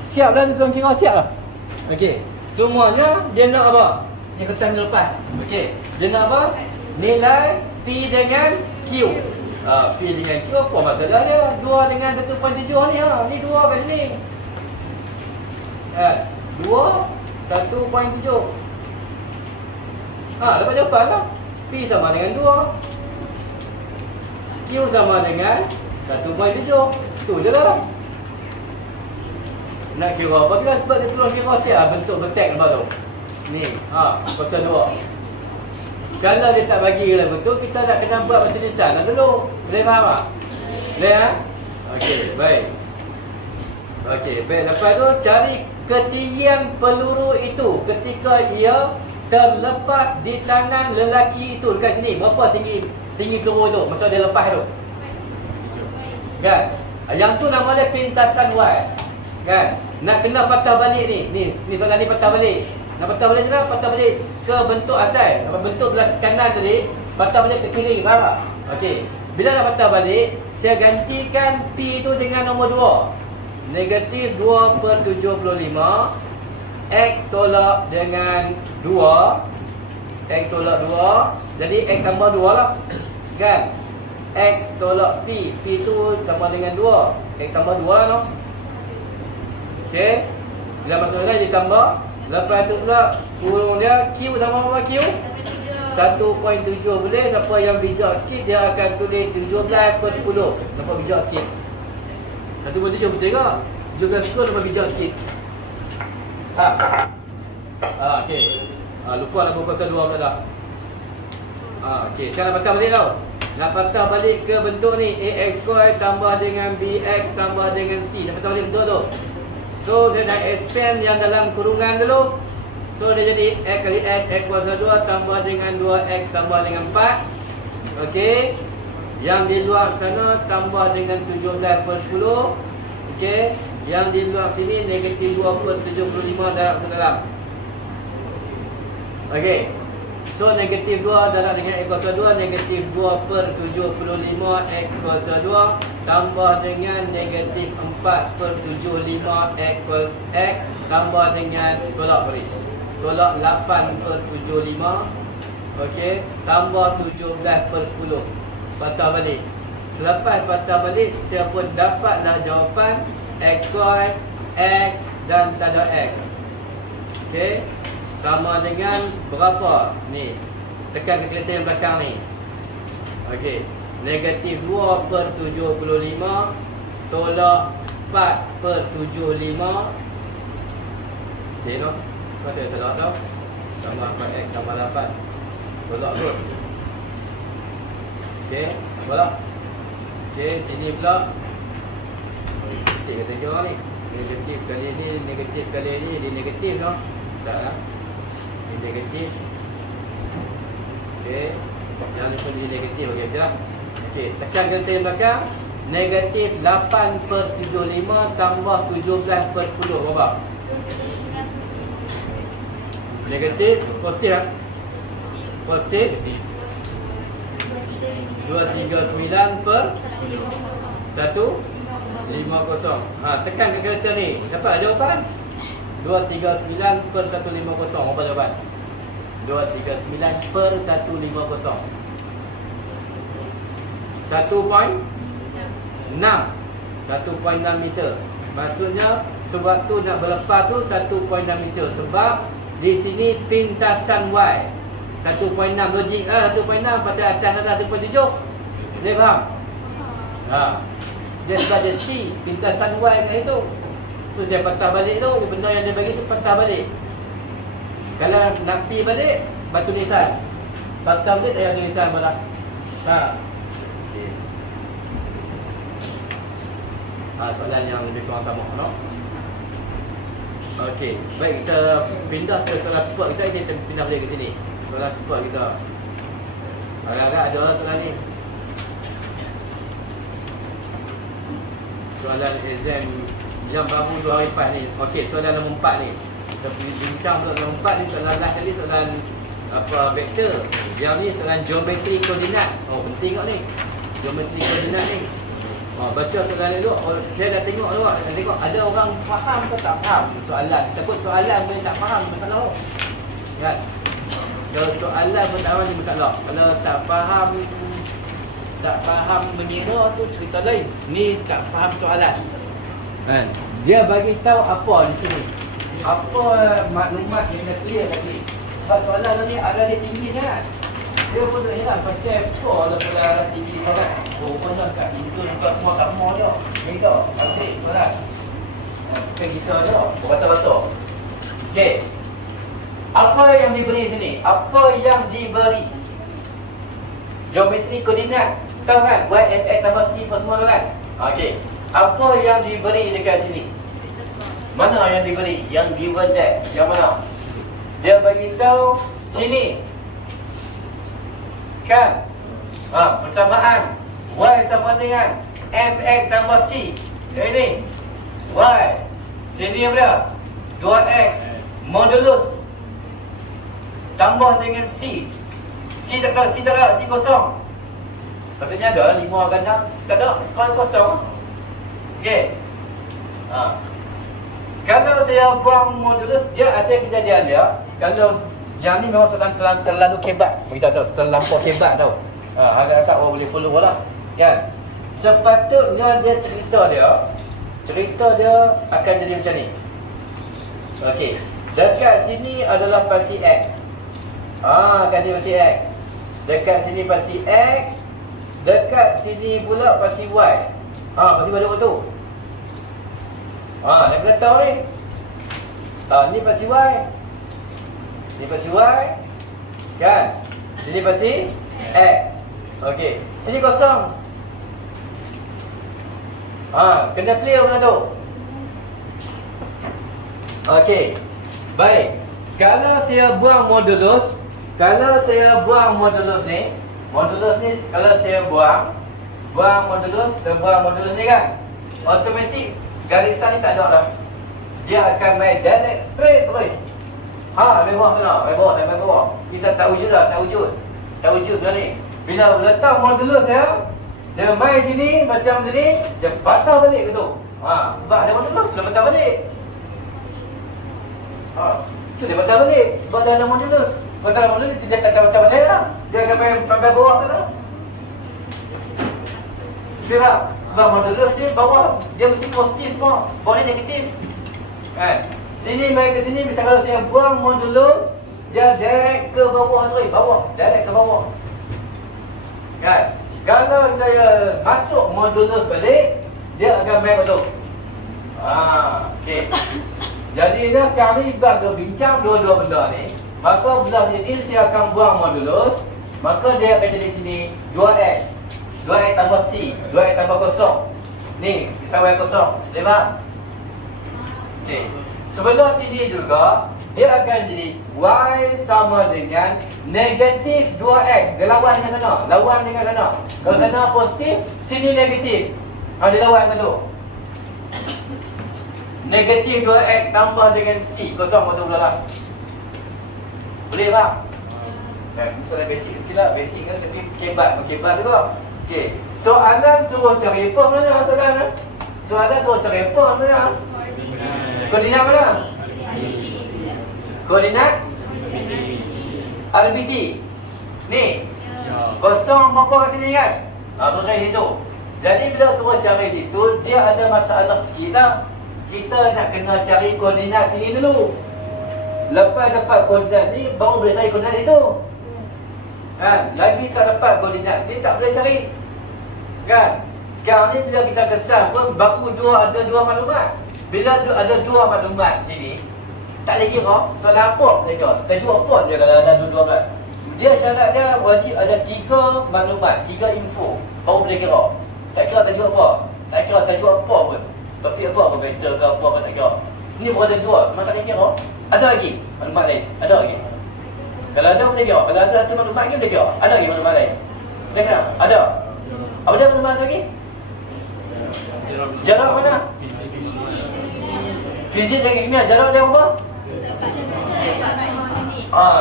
Siap dah, dia tolong kira siap lah. Okey. Semuanya dia nak apa? Dia kertas ni lepas. Okey. Dia nak apa? Nilai P dengan Q. P dengan Q apa masalah dia? 2 dengan 1.7 ni ni 2 kat sini. 2 1.7. Dapat jawapan lah. P sama dengan 2. Q sama dengan 1.7. Tu je lah. Nak kira apa kita sebab dia tolong kira siap bentuk bertek apa tu. Ni, pasal 2. Kalau dia tak bagi lah betul, kita nak kena buat bertulisan dulu. Boleh faham tak? Boleh Okey, baik. Okey, baik. Lepas tu cari ketinggian peluru itu ketika ia terlepas di tangan lelaki itu dekat sini. Berapa tinggi peluru tu masa dia lepas tu? Kan? Yang tu nama dia pintasan Y. Kan? Nak kena patah balik ni. Ni soalan ni patah balik. Nak patah balik je lah, patah balik ke bentuk asal. Bentuk belah kanan tadi, patah balik ke kiri, faham tak? Okey. Bila nak patah balik, saya gantikan P tu dengan nombor 2. Negatif 2/75. X tolak dengan 2. X tolak 2. Jadi X tambah 2 lah. Kan? X tolak P. P tu sama dengan 2. X tambah 2 lah no. Okey. Bila masuk dalam ditambah. Lepas tu pula kurung dia Q sama apa Q? 1.7 boleh. Siapa yang bijak sikit dia akan tulis 17/10. Siapa bijak sikit? 1.7 betul ke? 17/10 siapa bijak sikit? Okey. Lupa nak buka kuasa 2 pula dah. Okey, sekarang nak patah balik tau. Nak patah balik ke bentuk ni AX2 tambah dengan BX tambah dengan C. Nak patah balik bentuk tu. So saya nak expand yang dalam kurungan dulu. So dia jadi X kali X kuasa 2 tambah dengan 2X tambah dengan 4. Okey. Yang di luar sana tambah dengan 17/10. Okey. Yang di luar sini negatif 2/75 darab ke dalam. Okey. So negatif 2 darab dengan X kuasa 2, negatif 2/75 X kuasa 2 tambah dengan negatif 4/75 X kuasa X tambah dengan tolak 8/75. Okey, tambah 17/10. Patah balik. Selepas patah balik, saya pun dapatlah jawapan X2, X dan tak ada X. Okey. Sama dengan berapa? Ni. Tekan ke kereta yang belakang ni. Okey. Negatif 2/75 tolak 4/75. Okey no. Apa dia salah tau? Tambah 4x tambah 8. Tolak kot. Okey, tolak. Okey, sini pula. Kita kata kira ni. Negatif kali ni, negatif kali ni, dia negatif no. Tak lah. Ini negatif. Okey. Yang ni pun jadi negatif. Okey, betul lah. Okey, tekan kereta yang belakang. Negatif 8/75 tambah 17/10. Berapa? Negatif. Positif lah. Positif. 239/150. Tekan ke kereta ni. Dapat jawapan? 239/150. Apa jawapan? 239/150. 1.6 meter. Maksudnya sewaktu nak berlepas tu 1.6 meter. Sebab di sini pintasan Y 1.6 logik lah. 1.6 pasal atas ada 1.7. Boleh faham? Dia sebab dia C, pintasan Y kat situ. Tu saya patah balik tu, benda yang dia bagi tu patah balik. Kalau nak P balik, batu nisan. Patah balik, tak payah tulisan malah. Okay. Soalan yang lebih kurang sama, no? Okey, baik, kita pindah ke soalan support kita pindah balik ke sini. Soalan support kita. Agak-agak ada orang soalan ni. Soalan exam yang baru 2 hari lepas ni. Okey, soalan nombor 4 ni. Kita bincang soalan nombor 4 ni. Soalan last kali soalan vektor. Yang ni soalan geometri koordinat. Penting kat ni. Geometri koordinat ni. Baca soalan ni dulu. Saya dah tengok dulu. Saya tengok ada orang faham ke tak faham soalan. Takut soalan boleh tak faham masalah. Kan? Kalau soalan pun tak faham ni masalah. Kalau tak faham mengira tu cerita lain. Ni tak faham soalan. Kan? Dia bagi tahu apa di sini. Apa maklumat yang kena clear kat sini. Sebab soalan ni ada dia tinggi kan. Dia pun tak heran pasal ada soalan tinggi kan. Rupanya kat itu juga semua sama je. Ni tu. Okey, soalan. Bukan kita je. Berkata-kata. Okey. Apa yang diberi sini? Apa yang diberi? Geometri koordinat. Tahu kan? Y, F, X tambah C apa semua tu kan? Okey. Apa yang diberi dekat sini? Mana yang diberi? Yang given that. Yang mana? Dia bagi tahu sini. Kan? Persamaan. Y sama dengan F, X tambah C. Ini. Y. Sini apa dia? 2X. Modulus. Tambah dengan C. C tak ada, C kosong. Patutnya ada 5 ganda. Tak ada, kosong. Okey. Kalau saya buang modulus, dia asal kejadian dia. Kalau yang ni memang terlalu kebat. Kita tahu, terlampau kebat tau. Harap-harap orang boleh follow lah. Kan? Sepatutnya dia cerita dia akan jadi macam ni. Okey. Dekat sini adalah pasti X. Akan jadi pasti X. Dekat sini pasti X. Dekat sini pula pasti Y. Pasti pada waktu. Nak kena tahu ni. Ni pasti Y. Ni pasti Y. Kan? Sini pasti X. Okey. Sini kosong. Kena clear benda tu. Okey. Baik. Kalau saya buang modulus ni, kalau saya buang modulus dan buang modulus ni kan, automatik garisan ni tak ada dah. Dia akan main direct straight terus. Main bawah sana, main bawah. Kita tak wujud dah ni. Bila letak modulus dia main sini macam ni, dia patah balik ke tu. Sebab ada modulus, dia patah balik. So dia patah balik sebab dia ada modulus. Sebab tak ada modulus, dia tak patah balik lah. Dia akan main sampai bawah ke lah. Sebab modulus dia bawah, dia mesti positif semua. Bawah ni negatif. Kan? Sini main ke sini, misalnya kalau saya buang modulus, dia direct ke bawah tu. Direct ke bawah. Kan? Kalau saya masuk modulus balik, dia akan main ke tu. Okey. Jadi dah sekarang ni sebab dia bincang dua-dua benda ni, maka belah sini saya akan buang modulus, maka dia akan jadi sini 2X. 2X tambah C, 2X tambah kosong. Ni, sama yang kosong. Boleh faham? Okey. Sebelah sini juga, dia akan jadi Y sama dengan negatif 2X. Dia lawan dengan sana. Kalau sana positif, sini negatif. Dia lawan dengan tu. Negatif 2X tambah dengan C. Kosong betul pula lah. Boleh faham? Misalnya basic sikit lah. Basic kan kebat juga. Okey. Soalan suruh cari apa sebenarnya? Soalan suruh cari apa sebenarnya? Koordinat mana? Koordinat RBT. Ni. Kosong berapa kat sini kan? Suruh cari situ. Jadi bila suruh cari situ, dia ada masalah sikit lah. Kita nak kena cari koordinat sini dulu. Lepas dapat koordinat ni, baru boleh cari koordinat itu. Kan? Lagi tak dapat koordinat ni, tak boleh cari. Kan? Sekarang ni bila kita kesan pun baru ada dua maklumat. Bila ada dua maklumat sini, tak boleh kira soalan apa boleh kira. Tajuk apa dia kalau ada dua maklumat. Dia syarat dia wajib ada 3 maklumat, 3 info baru boleh kira. Tak kira tajuk apa, tak kira tajuk apa pun. Topik apa berita ke apa tak kira. Ini baru ada 2, memang tak boleh kira. Ada lagi maklumat lain, ada lagi. Kalau ada boleh kira, kalau ada satu maklumat lagi boleh kira. Ada lagi maklumat lain. Boleh kira? Ada. Apa dia maklumat lagi? Jarak mana? Fizik dan kimia, jarak dia apa?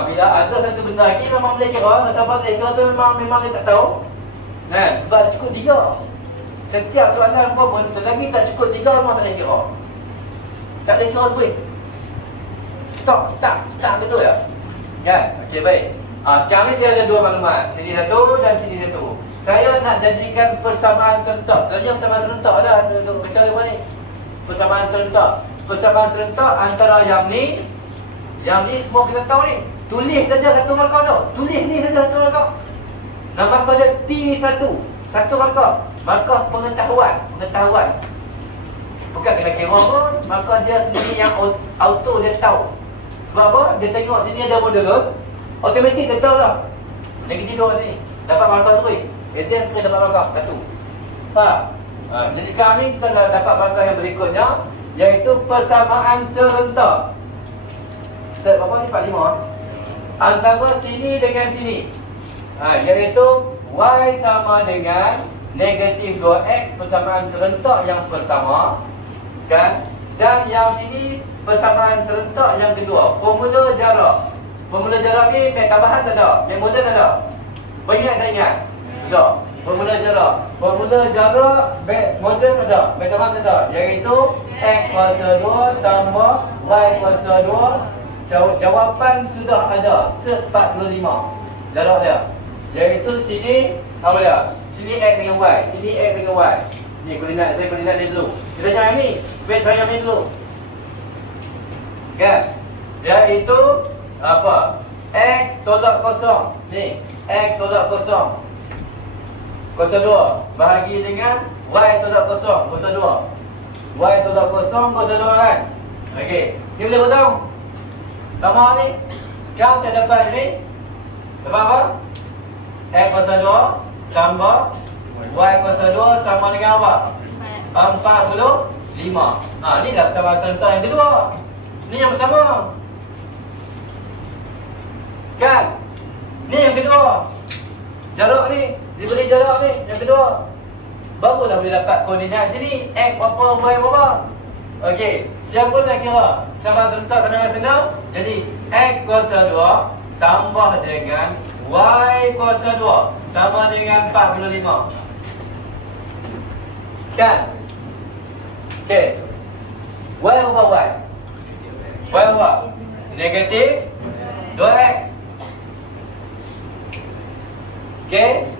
Bila ada satu benda lagi memang boleh kira. Atau apa boleh kira tu memang dia tak tahu. Kan? Sebab ada cukup 3. Setiap soalan apa pun selagi tak cukup 3 memang tak boleh kira. Tak boleh kira tu pun. Start betul ya? Kan? Okey, baik. Sekarang ni saya ada 2 maklumat. Sini satu dan sini satu. Saya nak jadikan persamaan serentak. Sebenarnya persamaan serentak dah untuk bicara apa ni? Persamaan serentak. Persamaan serentak antara yang ni semua kita tahu ni. Tulis saja satu markah tu. Tulis ni saja satu markah. Nama markah dia T1. Satu markah. Markah pengetahuan. Bukan kena kira pun. Markah dia sendiri yang auto dia tahu. Sebab apa? Dia tengok sini ada modulus. Automatik dia tahu lah. Negatif 2 sini. Dapat markah terus. Exam kita dapat markah satu. Faham? Jadi sekarang ni kita dah dapat markah yang berikutnya, iaitu persamaan serentak. Set berapa ni? 45. Antara sini dengan sini. Iaitu Y sama dengan negatif 2X, persamaan serentak yang pertama. Kan? Dan yang sini persamaan serentak yang kedua. Formula jarak. Formula jarak ni mek tambahan tak ada? Mek moden tak ada? Ingat tak ingat? Tak. Formula jarak. Formula jarak mek moden ada? Mek tambahan tak ada? Iaitu X kuasa 2 tambah Y kuasa 2. Jawapan sudah ada 45 jarak dia. Iaitu sini apa dia? Sini X dengan Y, sini X dengan Y. Ni koordinat, saya koordinat ni dulu. Kita jangan ni, wait saya ni dulu. Kan? Iaitu apa? X tolak kosong. Ni, X tolak kosong. Kuasa 2 bahagi dengan Y tolak kosong, kuasa 2. Y tolak kosong, kuasa 2 kan? Okey, ni boleh potong? Sama ni. Sekarang saya dapat ni. Dapat apa? X kuasa 2 tambah Y kuasa 2 sama dengan apa? 45. Ni dah persamaan serentak yang kedua. Ni yang pertama. Kan? Ni yang kedua. Jarak ni, diberi jarak ni yang kedua. Barulah boleh dapat koordinat sini. X berapa, Y berapa. Okey, siapa nak kira persamaan serentak senang-senang? Jadi X kuasa 2 tambah dengan Y kuasa 2 sama dengan 45. Kan? Okey. Y over Y. Y over negatif 2X. Okey.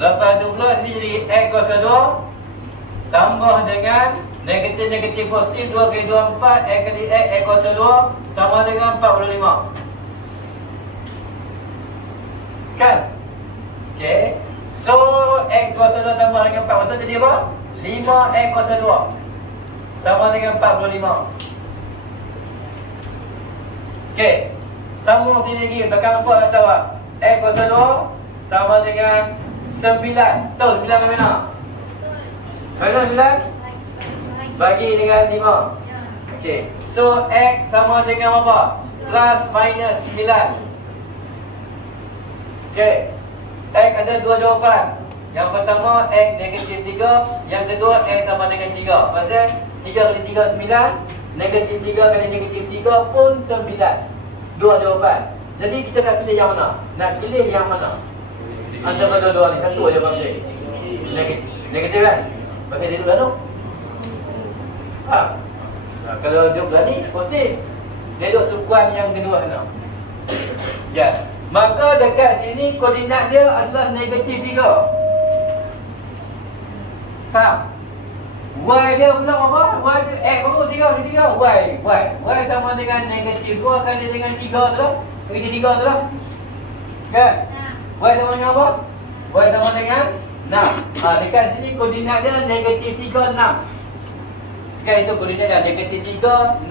Lepas tu pula sini jadi X kuasa 2 tambah dengan negatif positif 2 kali 2 4 X kali X kuasa 2 sama dengan 45. Kan? Okey. So X kuasa 2 tambah dengan 4 jadi apa? 5X kuasa 2 sama dengan 45. Okey. Sambung sini lagi. Belakang nampak tak tahu tak? X kuasa 2 sama dengan 9. Tahu 9 ke mana? Mana 9? Bagi dengan 5. Okey. So X sama dengan apa? Plus minus 9. Okey. X ada 2 jawapan. Yang pertama X negatif 3, yang kedua X sama dengan 3. Pasal 3 kali 3 9, negatif 3 kali negatif 3 pun 9. 2 jawapan. Jadi kita nak pilih yang mana? Nak pilih yang mana? Antara dua-dua ni, satu aja bang. Negatif kan? Pasal dia duduk lalu. Kalau dia berani positif. Dia duduk sukuan yang kedua sana. Ya. Maka dekat sini koordinat dia adalah negatif 3. Faham? Y dia pula apa? Y dia X berapa? 3 Y sama dengan negatif 2 kali dengan 3 tu lah. Negatif 3 tu lah. Kan? Y sama dengan apa? Y sama dengan Dekat sini koordinat dia negatif 3, 6. Kan itu koordinat dia negatif 3, 6.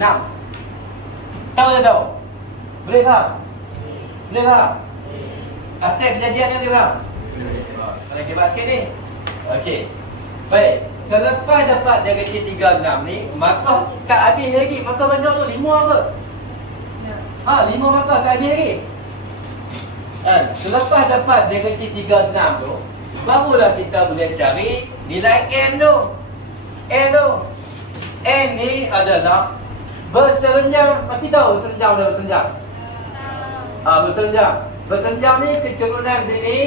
Tahu tak tahu? Boleh faham? Boleh faham? Asal kejadian ni boleh faham? Salah kebat sikit ni. Okey. Baik. Selepas dapat negatif 3, 6 ni, maka tak habis lagi. Maka banyak tu 5 apa? 5 maka tak habis lagi. Selepas dapat negatif 3, 6 tu, barulah kita boleh cari nilai N tu. N ni adalah berserenjang. Mesti tahu berserenjang dah berserenjang. Berserenjang. Berserenjang ni kecerunan sini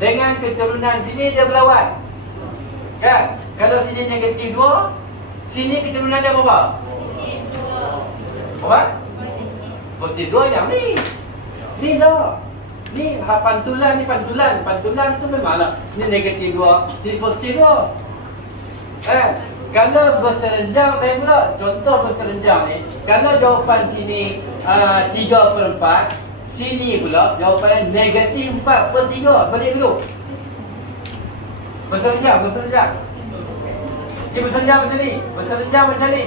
dengan kecerunan sini dia berlawan. Kan? Kalau sini negatif 2, sini kecerunan dia berapa? Apa? Positif 2 yang ni. Ni dah. Ni pantulan ni pantulan. Pantulan tu memanglah ni negatif 2, sini positif 2. Kalau berserenjang lain pula. Contoh berserenjang ni, kalau jawapan sini 3/4, sini pula jawapan negatif 4/3. Balik dulu. Berserenjang. Dia berserenjang macam ni. Berserenjang macam ni.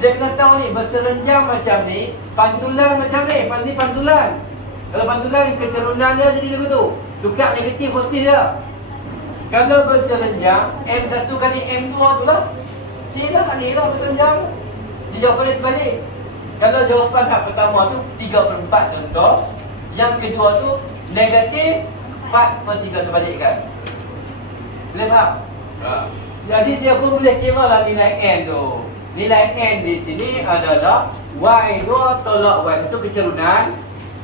Dia kena tahu ni, berserenjang macam ni, pantulan macam ni. Ni pantulan. Kalau pantulan kecerunan dia jadi begitu. Tukar negatif positif dia. Kalau berserenjang, M1 kali M2 tu lah. Tidak ni lah berserenjang. Dia jawapan dia terbalik. Kalau jawapan hak pertama tu 3/4 contoh, yang kedua tu negatif 4/3 terbalikkan. Boleh faham? Jadi siapa boleh kira lah nilai N tu. Nilai N di sini adalah Y2 tolak Y1 kecerunan,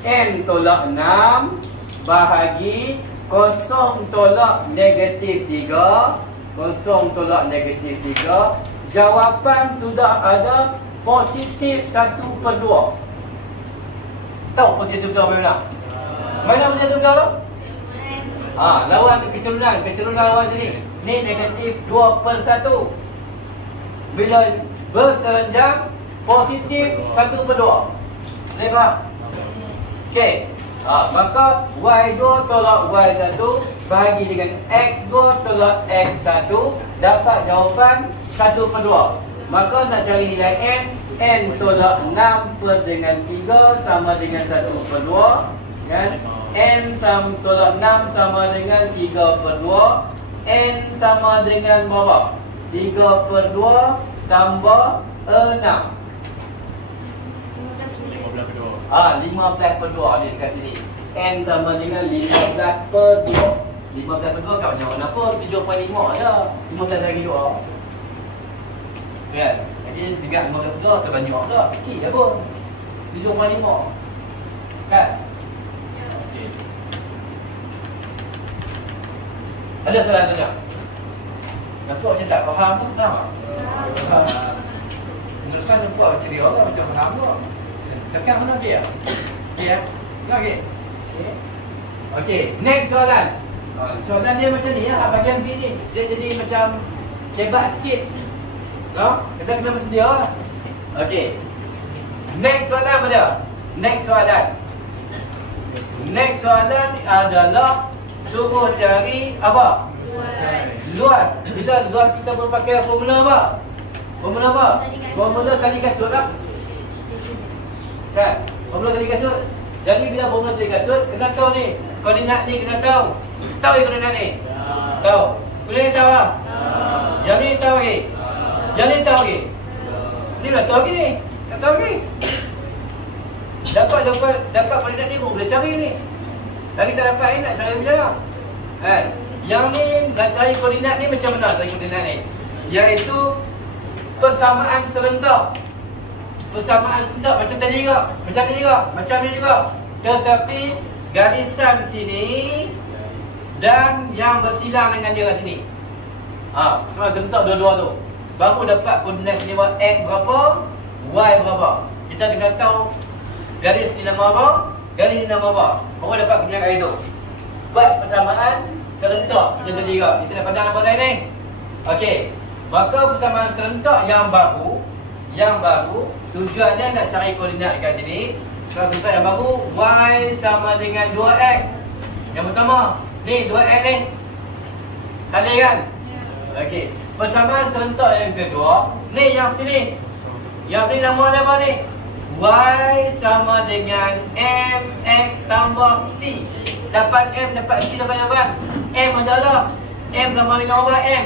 N tolak 6 bahagi 0 tolak negatif 3. 0 tolak negatif 3. Jawapan sudah ada positif 1/2. Tahu positif 2 mana? Mana positif 2 tu? Lawan kecerunan. Kecerunan lawan sini. Ni negatif 2/1. Bila berserenjang, positif 1/2. Boleh faham? Okey. Maka Y2 tolak Y1 bahagi dengan X2 tolak X1 dapat jawapan 1/2. Maka nak cari nilai N, N tolak 6 dengan 3 sama dengan 1/2. Kan? N tolak 6 sama dengan 3/2. N sama dengan berapa? 3/2 tambah 6. 15/2 ni dekat sini. N sama dengan 15/2. 15/2 kat macam mana pun 7.5 je. 15 lagi 2. Kan? Jadi 15/2 terbanyak tak? Sikit je pun. 7.5. Kan? Okey. Ada soalan tanya? Nampak macam tak faham tu? Faham tak? Lepas nampak macam dia orang macam faham tu. Tekan mana dia? Okey. Okey. Okey, next soalan. Soalan dia macam ni lah, bahagian B ni. Dia jadi macam kebat sikit. Kita kena bersedia lah. Okey. Next soalan apa dia? Next soalan adalah suruh cari apa? Luas. Bila luas kita berpakai formula apa? Formula kali kasut lah. Kan? Formula kali kasut. Jadi bila formula kali kasut, kena tahu ni. Koordinat ni kena tahu. Tahu ni koordinat ni? Tahu. Boleh tahu lah? Yang ni tahu lagi? Yang ni tahu lagi? Ni dah tahu lagi ni. Tak tahu lagi. Dapat koordinat ni pun boleh cari ni. Lagi tak dapat ni nak cari macam mana? Kan? Yang ni nak cari koordinat ni macam mana cari koordinat ni? Iaitu persamaan serentak. Persamaan serentak macam tadi juga. Macam ni juga. Tetapi garisan sini dan yang bersilang dengan dia kat sini. Persamaan serentak dua-dua tu. Baru dapat koordinat sini X berapa, Y berapa. Kita kena tahu garis ni nama apa, garis ni nama apa. Baru dapat koordinat kat itu. Buat persamaan serentak macam tadi juga. Kita dah pandang apa lain ni? Okey. Maka persamaan serentak yang baru tujuannya nak cari koordinat dekat sini. Kalau serentak yang baru, Y sama dengan 2X. Yang pertama, ni 2X ni. Ada kan? Okey. Persamaan serentak yang kedua, ni yang sini. Yang sini nama dia apa ni? Y sama dengan MX tambah C. Dapat M, dapat C, dapat apa? M adalah M sama dengan apa? M.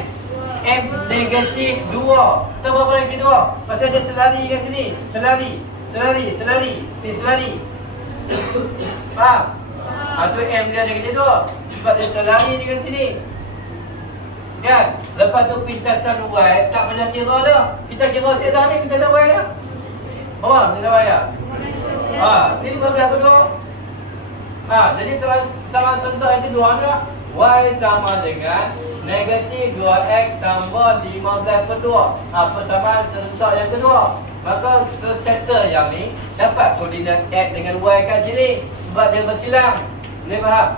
M negatif 2. Tahu berapa lagi 2? Pasal dia selari kat sini. Selari. Ni selari. Faham? Tu M dia negatif 2. Sebab dia selari dengan sini. Kan? Lepas tu pintasan Y tak payah kira dah. Kita kira set dah ni pintasan Y dah. Apa? Pintasan Y dah. Ni 15 kedua. Jadi sama serentak yang kedua ni lah. Y sama dengan negatif 2X tambah 15 per 2. Persamaan serentak yang kedua. Maka settle yang ni dapat koordinat X dengan Y kat sini. Sebab dia bersilang. Boleh faham?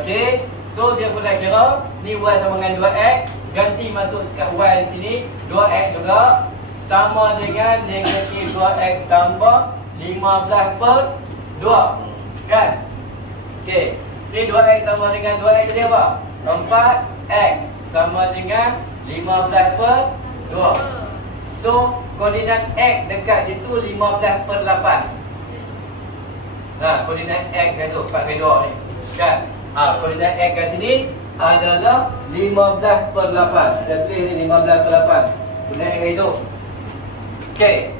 Okey. So saya pun nak kira ni Y sama dengan 2X. Ganti masuk kat Y sini 2X juga. Sama dengan negatif 2X tambah 15 per 2. Kan? Okey. Ni 2X sama dengan 2X jadi apa? 4X sama dengan 15 per 2. So koordinat X dekat situ 15 per 8. Koordinat X kan tu 4 kali 2 ni. Kan? Koordinat X kat sini adalah 15 per 8. Kita tulis ni 15 per 8. Koordinat X itu. Okey.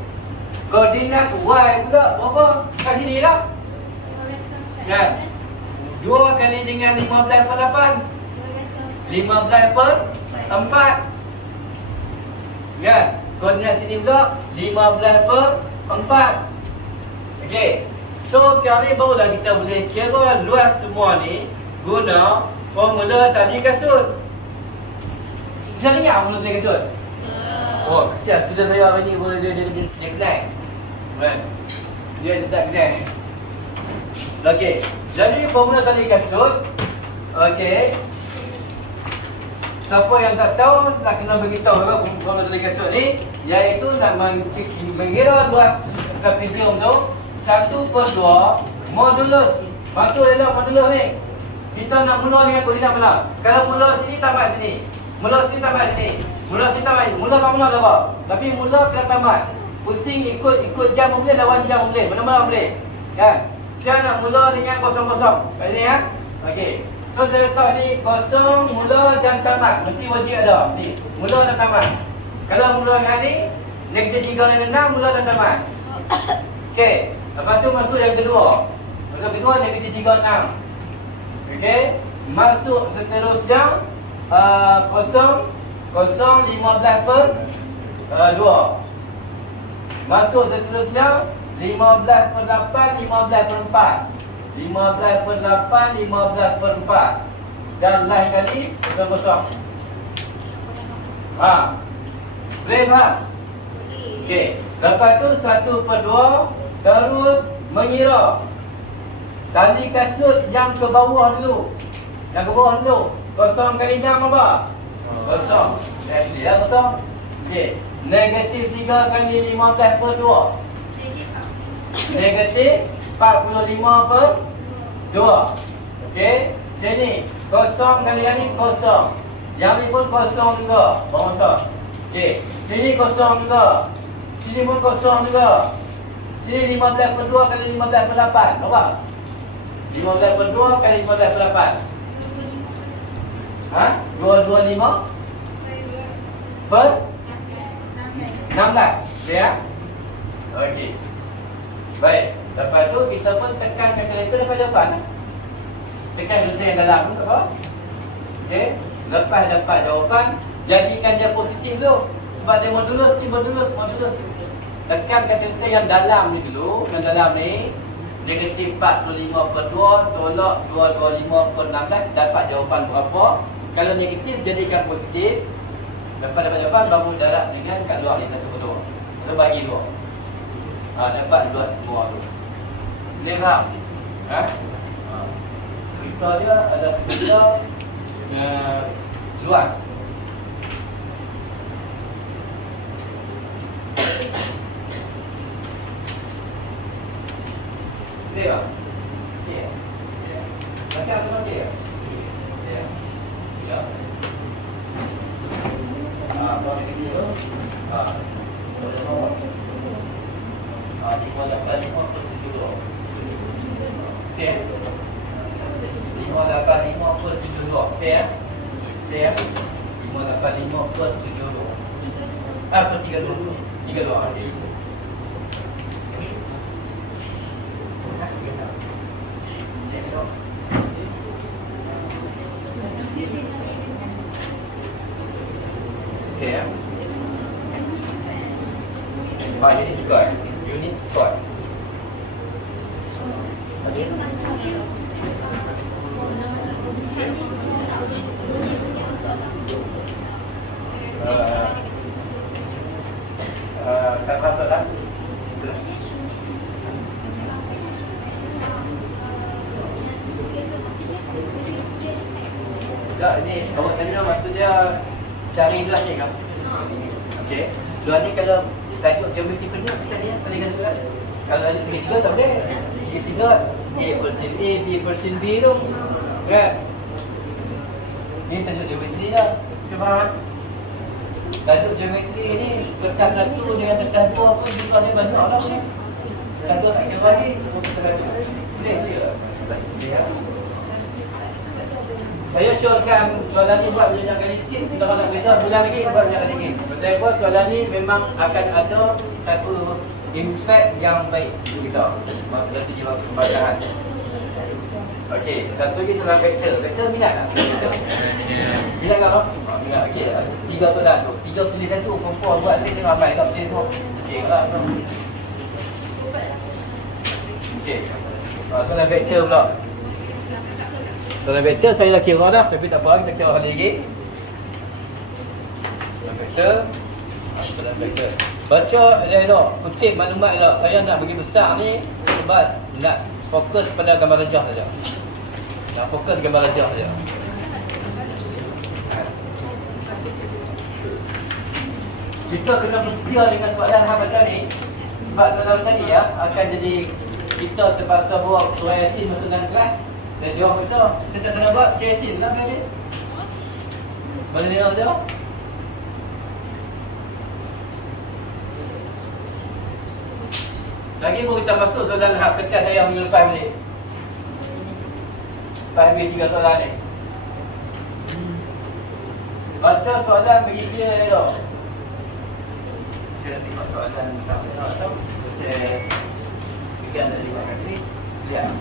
Koordinat Y pula berapa? Kat sini lah. Kan? 2 kali dengan 15 per 8. 15 per 4. Kan? Koordinat sini pula 15 per 4. Okey. So sekarang ni barulah kita boleh kira luas semua ni guna formula tali kasut. Bisa dengar formula tali kasut? Oh, kesian tu dia bayar ni boleh dia kenal. Kan? Dia tak kenal. Okey. Jadi formula tali kasut. Okey. Siapa yang tak tahu nak kena beritahu juga formula tali kasut ni, iaitu nak mengira luas trapezium tu 1/2 modulus. Maksud adalah modulus ni. Kita nak mula dengan koordinat mana? Kalau mula sini tamat sini. Mula sini tamat sini. Mula sini tamat sini. Mula tak mula tak apa. Tapi mula kena tamat. Pusing ikut jam boleh, lawan jam boleh. Mana-mana boleh. Kan? Saya nak mula dengan kosong-kosong. Kat sini ya. Okey. So saya letak ni kosong, mula dan tamat. Mesti wajib ada. Ni, mula dan tamat. Kalau mula dengan ni, negatif 3 dengan 6 mula dan tamat. Okey. Lepas tu masuk yang kedua. Masuk kedua negatif 3, 6. Okey. Masuk seterusnya kosong 15 per 2. Masuk seterusnya 15 per 8, 15 per 4. 15 per 8, 15 per 4. Dan lain kali kosong-kosong. Boleh faham? Okey. Lepas tu 1/2 terus mengira tali kasut yang ke bawah dulu. Yang ke bawah dulu. 0 kali 6 apa? Kosong. Asli lah kosong. Okey. Negatif 3 kali 15 per 2. Negatif 45 per 2. Okey. Sini 0 kali yang ni kosong. Yang ni pun kosong juga. Bawah. Okey. Sini kosong juga. Sini pun kosong juga. Sini 15 per 2 kali 15 per 8. Nampak? 15 per 2 kali 15 per 8. 225 per 16. Ya? Okey. Baik. Lepas tu kita pun tekan kalkulator dapat jawapan. Tekan kalkulator yang dalam tu tak apa. Okey. Lepas dapat jawapan, jadikan dia positif dulu. Sebab dia modulus ni modulus. Tekan kalkulator yang dalam ni dulu. Yang dalam ni negatif 45 per 2 tolak 225 per 16. Dapat jawapan berapa. Kalau negatif jadikan positif. Lepas dapat jawapan baru darab dengan kat luar ni 1/2. Kita bagi 2. Dapat luas semua tu. Boleh faham? Cerita dia ada cerita luas. Boleh tak? Okey. Macam apa okey? Ya. Ya. tambah lagi dia. Boleh bawah. 5 dapat 5 per 72. Okey. 5 dapat 5 per 72. Okey ya. Okey ya. 5 dapat 5 per 72. Per 32. 32. Okey. Okay, ya. Unit square. Unit square. Okay. Tak patut lah. Tak, ini awak tanya maksudnya cari luar ni kan? Okey. Luar ni kalau tajuk geometri penuh macam ni paling ganas. Kalau ada segitiga tak boleh. Segitiga A per sin A, B per sin B tu. Kan? Ini tajuk geometri dah. Cuba faham? Tajuk geometri ni kertas satu dengan kertas dua pun jumlahnya banyak lah. Satu tak kira lagi, boleh je. Ya. Saya syorkan soalan ni buat banyak kali sikit. Kalau nak bisa bulan lagi buat banyak kali sikit. Saya buat soalan ni memang akan ada satu impact yang baik untuk kita dari segi pembacaan. Okey, satu lagi soalan vektor. Vektor minat tak? Minat tak apa? Minat. Okey, 3 soalan tu. 3 pilih satu, perempuan buat ni tengok ramai tak pilih tu. Okey lah. Okey. Soalan vektor pula. Soalan vektor saya dah kira dah, tapi tak apa, kita kira lagi. Soalan vektor. Soalan vektor. Baca elok, kutip maklumat elok. Saya nak bagi besar ni sebab nak fokus pada gambar rajah saja. Nak fokus gambar rajah saja. Kita kena bersedia dengan soalan hal macam ni. Sebab soalan macam ni ya akan jadi kita terpaksa bawa Surah Yasin masuk dalam kelas. Dan jawab besar. Kita tak nak buat Surah Yasin lah kan ni. Boleh dengar jawab? Lagi pun kita masuk soalan hak kertas saya minggu lepas balik. Lepas habis 3 soalan ni. Baca soalan bagi clear elok. Saya tengok soalan tak elok tau. Saya berikan dari kat sini. Lihat.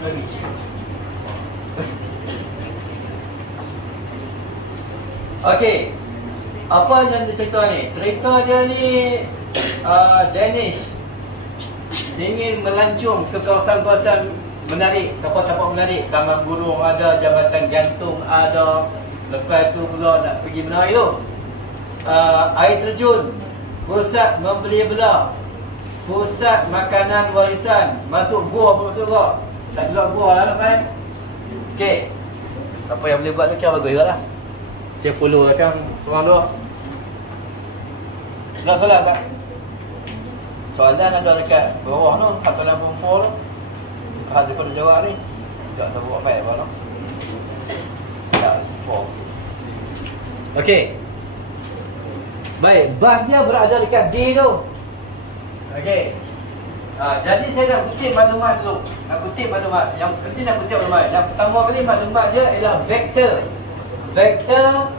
Bagi clear. Okey. Apa yang dia cerita ni? Cerita dia ni Danish ingin melancong ke kawasan-kawasan menarik, tempat-tempat menarik. Taman burung ada, jambatan gantung ada. Lepas tu pula nak pergi mana tu? Air terjun, pusat membeli belah, pusat makanan warisan. Masuk gua apa masuk gua? Tak keluar gua lah nak main. Okey. Apa yang boleh buat tu kira bagus juga lah. Saya follow lah kan seorang dua. Nak soalan tak? Soalan ada dekat bawah tu, soalan perempuan tu. Ada pada jawab ni. Tak tahu buat baik apa tu. Tak, okey. Baik, bas dia berada dekat D tu. Okey. Jadi saya nak kutip maklumat dulu. Nak kutip maklumat. Yang penting nak kutip maklumat. Yang pertama kali maklumat dia ialah vektor. Vektor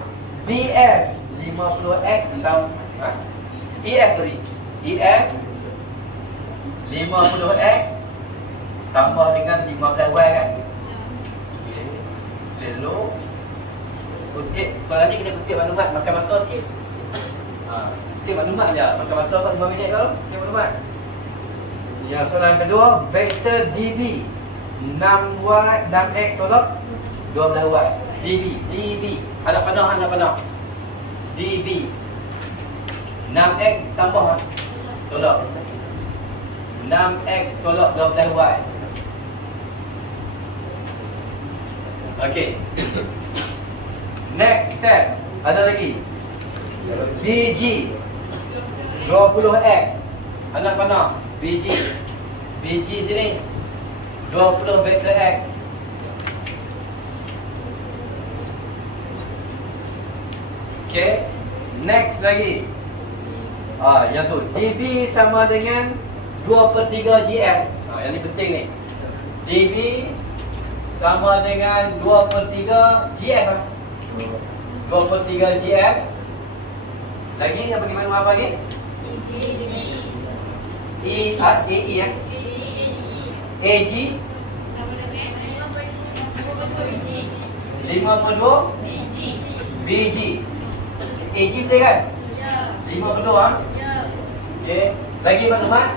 BF 50x EF sorry. EF 50x tambah dengan 15y kan. Lalu kutip soalan ni kita kutip maklumat makan masa sikit. Kutip maklumat je. Makan masa kau 5 minit kalau kutip maklumat. Yang soalan kedua vektor DB 6y 6x tolak 12y. DB anak panah DB 6x tambah tolak 6x tolak 12y. Okey. Next step ada lagi BG 20x anak panah BG sini 20 vektor x Okay. Next lagi. Yang tu dB sama dengan 2/3 GM. Yang ni penting ni. dB sama dengan 2/3 GM. 2/3 GM. Lagi yang bagi maklumat apa lagi? AG 52 BG. AG betul kan? 52 Okey. Lagi maklumat?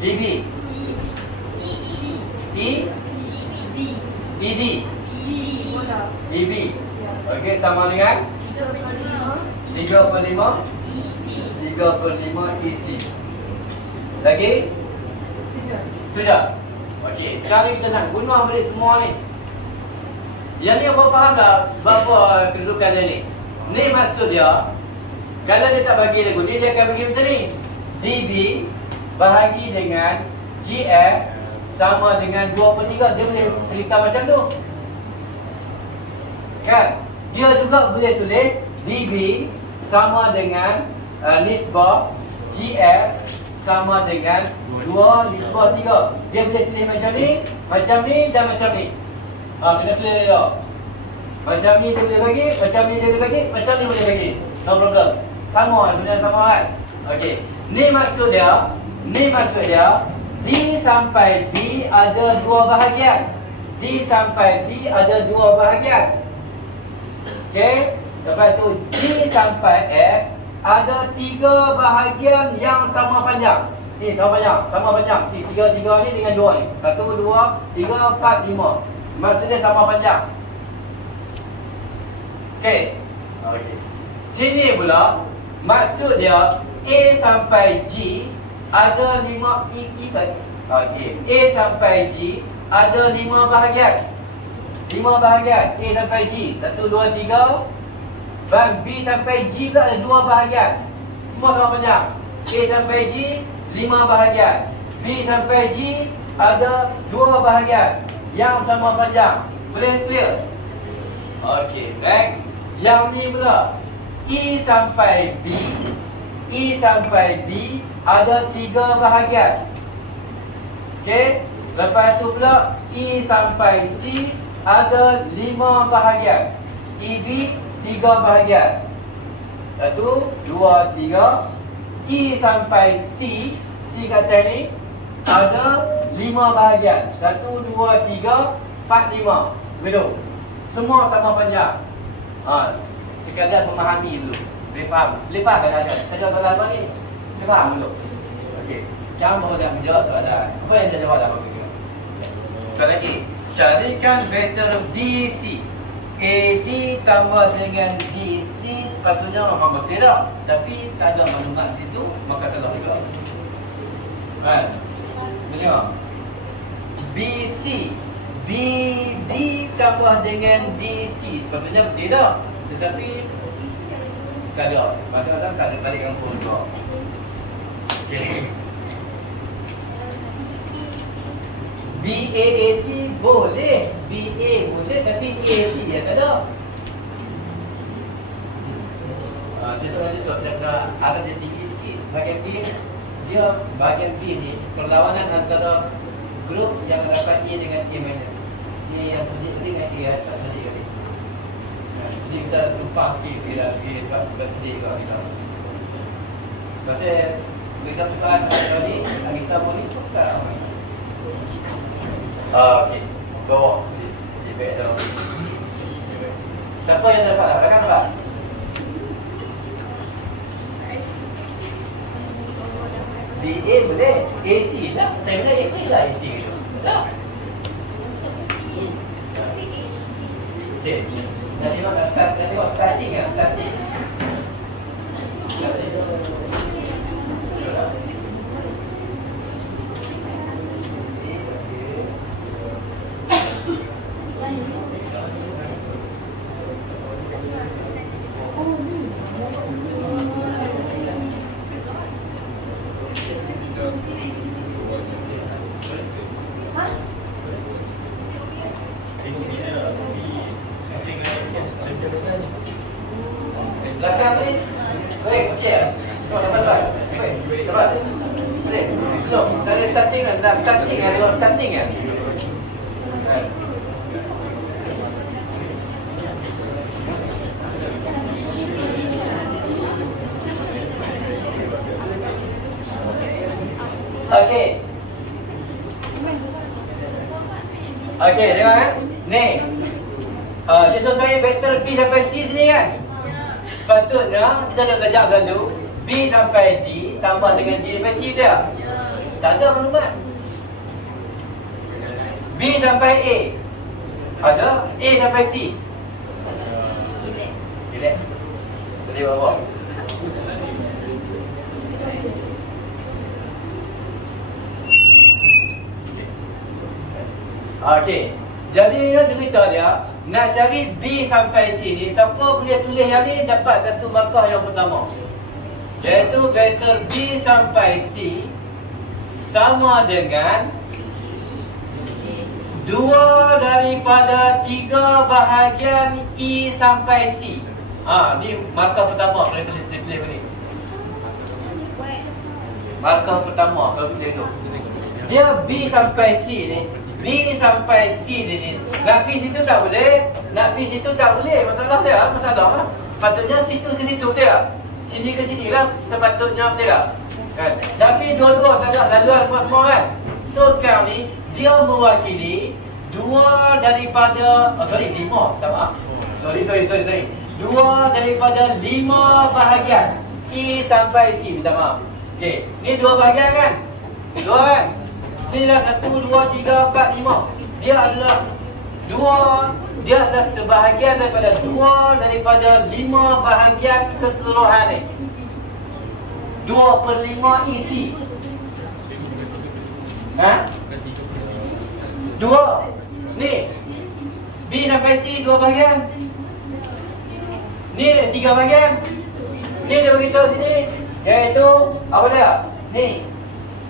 dB. ED. dB. Okey, sama dengan 35 EC. Lagi? Tu dah. Okey, sekarang kita nak guna balik semua ni. Yang ni apa faham tak sebab apa kedudukan dia ni? Ni maksud dia, kalau dia tak bagi lagu ni, dia akan bagi macam ni. dB bahagi dengan GM sama dengan 2/3. Dia boleh cerita macam tu. Kan? Dia juga boleh tulis dB sama dengan nisbah GM sama dengan 2/3. Dia boleh tulis macam ni dan macam ni. Kena tulis dia. Macam ni dia boleh bagi, macam ni dia boleh bagi, macam ni boleh bagi. No problem. Sama, benda sama kan? Okey. Ni maksud dia D sampai B ada 2 bahagian. D sampai B ada 2 bahagian. Okey. Lepas tu D sampai F ada 3 bahagian yang sama panjang. Ni sama panjang. Tiga ni dengan 2 ni. 1, 2, 3, 4, 5. Maksudnya sama panjang. Okey. Sini pula maksud dia A sampai G ada 5 A sampai G ada 5 bahagian. 5 bahagian A sampai G. 1, 2, 3. Dan B sampai G pula ada 2 bahagian. Semua sama panjang. A sampai G 5 bahagian. B sampai G ada 2 bahagian yang sama panjang. Boleh clear? Okey, next. Yang ni pula E sampai B ada 3 bahagian. Okey. Lepas tu pula E sampai C ada 5 bahagian. EB 3 bahagian. 1, 2, 3. E sampai C kat atas ni ada 5 bahagian. 1, 2, 3, 4, 5. Begitu. Semua sama panjang. Sekadar memahami dulu. Boleh faham? Boleh faham kan ada? Kita jawab soalan apa ni? Boleh faham dulu? Okey. Sekarang baru dah menjawab soalan. Apa yang dia jawab apa kira? Soalan A. Carikan vektor BC. AD tambah dengan BC. Sepatutnya memang betul tak? Tapi tak ada maklumat itu, maka salah juga. Kan? Tengok. BC BD tambah dengan DC. Sepatutnya betul tak? Tetapi tak ada. Kadang-kadang tak ada balik kampung juga. Okay. BAAC boleh. BA boleh tapi AC dia tak ada. Dia sebenarnya tu ada dia tinggi sikit. Bahagian B, bahagian B ni perlawanan antara grup yang dapat A dengan A minus. A yang sedih dengan A tak sedih kali. Jadi kita lupa sikit bila A tak sedih ke kita. Pasal kita cepat hari ni kita boleh tukar. Okey. Bawa sedih. Baik dah. Siapa yang dapat? Rakan tak? DA boleh, AC lah. Saya bila AC lah AC tu. Tak. Okey. Dah tengok starting kan? Starting. nak starting kan? Dia starting kan? Okey. Okey, tengok kan? Ni. Saya suruh cari vektor B sampai C sini kan? Sepatutnya kita nak belajar dulu B sampai D tambah dengan D sampai C dia. Tak ada maklumat. B sampai A. Ada A sampai C. Relax. Boleh bawa. Okey. Jadi cerita dia nak cari B sampai C ni, siapa boleh tulis yang ni dapat satu markah yang pertama. Iaitu vektor B sampai C sama dengan 2 daripada 3 bahagian E sampai C. Ni markah pertama boleh tulis ni. Markah pertama kalau kita tengok. Dia B sampai C ni. B sampai C ni. Nak pergi situ tak boleh. Nak pergi situ tak boleh. Masalah dia, masalah. Patutnya situ ke situ, betul tak? Sini ke sini lah sepatutnya, betul tak? Kan? Tapi dua-dua tak ada laluan apa semua kan? So sekarang ni dia mewakili 2 daripada 5, tak maaf. Sorry. 2 daripada 5 bahagian E sampai C, minta maaf. Okey, ni 2 bahagian kan? 2 kan? Sini dah 1, 2, 3, 4, 5. Dia adalah sebahagian daripada 2 daripada 5 bahagian keseluruhan ni. 2/5 isi. 2. Ni B sampai C 2 bahagian. Ni 3 bahagian. Ni dia beritahu sini, iaitu apa dia? Ni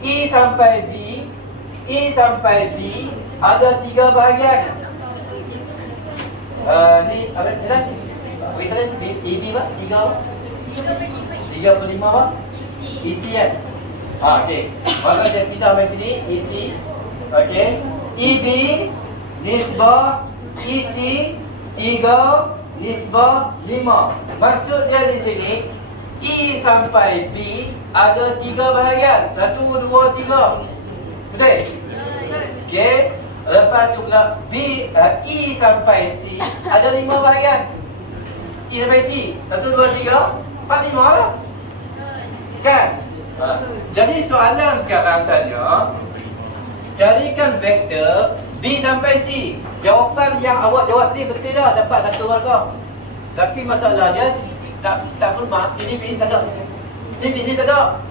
E sampai B ada 3 bahagian. Ni apa dia? Beritahu EB apa? 3/5 apa? Isi kan? Okey. Maka saya pindah dari sini isi. Okey. EB nisbah isi 3 nisbah 5. Maksud dia di sini E sampai B ada 3 bahagian. 1, 2, 3. Betul? Okey. Lepas tu pula E sampai C ada 5 bahagian. E sampai C 1, 2, 3, 4, 5 lah. Kan? Jadi soalan sekarang tanya, carikan vektor B sampai C. Jawapan yang awak jawab ni betul dah, dapat 1 markah. Tapi masalahnya tak full mark. Ini tak ada. Ini tak ada.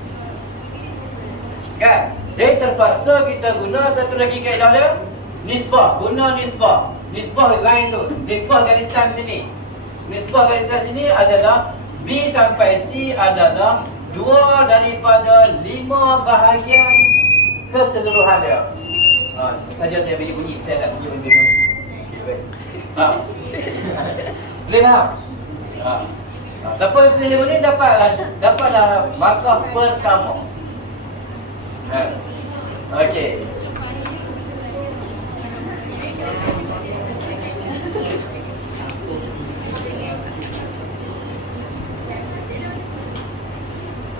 Kan? Jadi terpaksa kita guna satu lagi kaedah dia, nisbah. Guna nisbah. Nisbah lain tu. Nisbah garisan sini. Nisbah garisan sini adalah B sampai C adalah 2 daripada 5 bahagian keseluruhan dia. Saja saya bagi bunyi, saya tak tunjuk bunyi. Okey, baik. Boleh faham? Siapa yang tulis ni dapatlah markah pertama. Okey.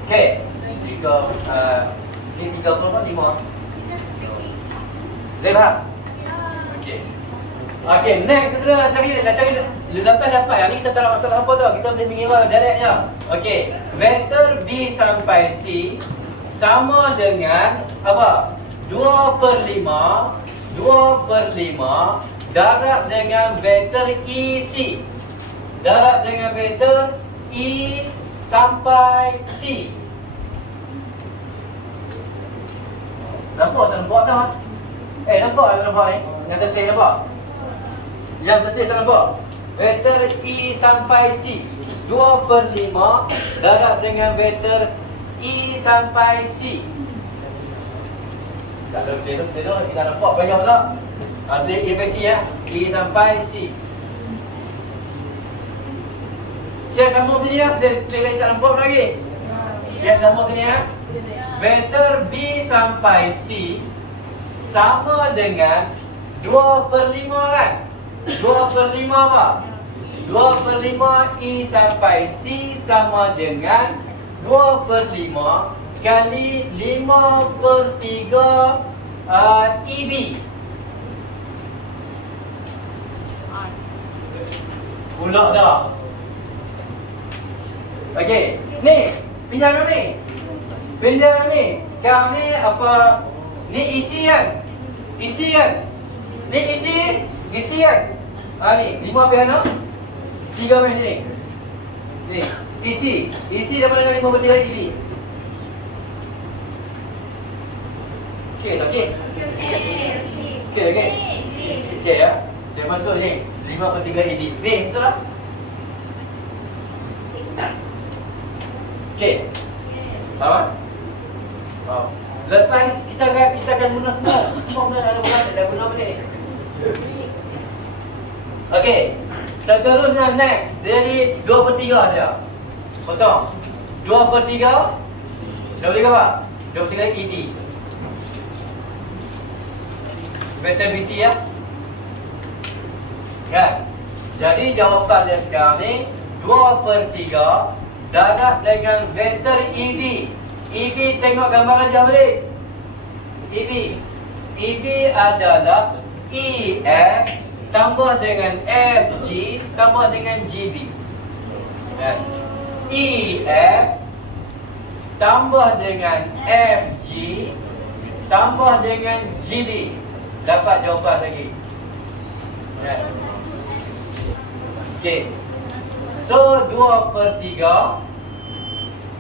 Okey, ni 35. Boleh faham? Okey. Okey, next saudara nak cari lepas dapat yang ni kita tak ada masalah apa tau. Kita boleh mengira direct je. Okey, vektor B sampai C sama dengan apa? 2/5 darab dengan vektor EC. Darab dengan vektor E sampai C. Nampak tak nampak dah? Nampak tak nampak ni? Yang setik nampak? Yang setik tak nampak? Vektor E sampai C 2/5 darab dengan vektor E sampai C. Kalau kita nampak banyak tak? Ada E sampai C ya? E sampai C. Siap sambung sini ya? Saya tak nampak lagi. Siap sambung sini ya? Vektor B sampai C sama dengan 2/5 kan? 2/5 apa? 2/5 E sampai C sama dengan 2/5 kali 5/3 EB. Pulak dah. Okey, ni pinjam ni. Pinjam ni. Sekarang ni apa? Ni isi kan? Isi kan? Ni isi kan? Ni 5 habis mana? 3 habis ni. Ni isi dapat dengan 5/3 EB. Okey tak okey? Okey. Okey ya. Saya masuk ni 5/3 EB. Ni betul tak? Okey. Faham? Oh. Lepas ni kita akan guna semua benda ada buat dah guna benda ni. Okey. Seterusnya next. Jadi 2/3 dia. Potong. 2/3 apa? 2/3 EB. Vektor BC ya. Kan? Jadi jawapan dia sekarang ni 2/3 darab dengan vektor EB. EB tengok gambar aja balik. EB adalah EF tambah dengan FG tambah dengan GB. Kan? EF tambah dengan FG tambah dengan GB. Dapat jawapan lagi. Kan? Okey. So 2/3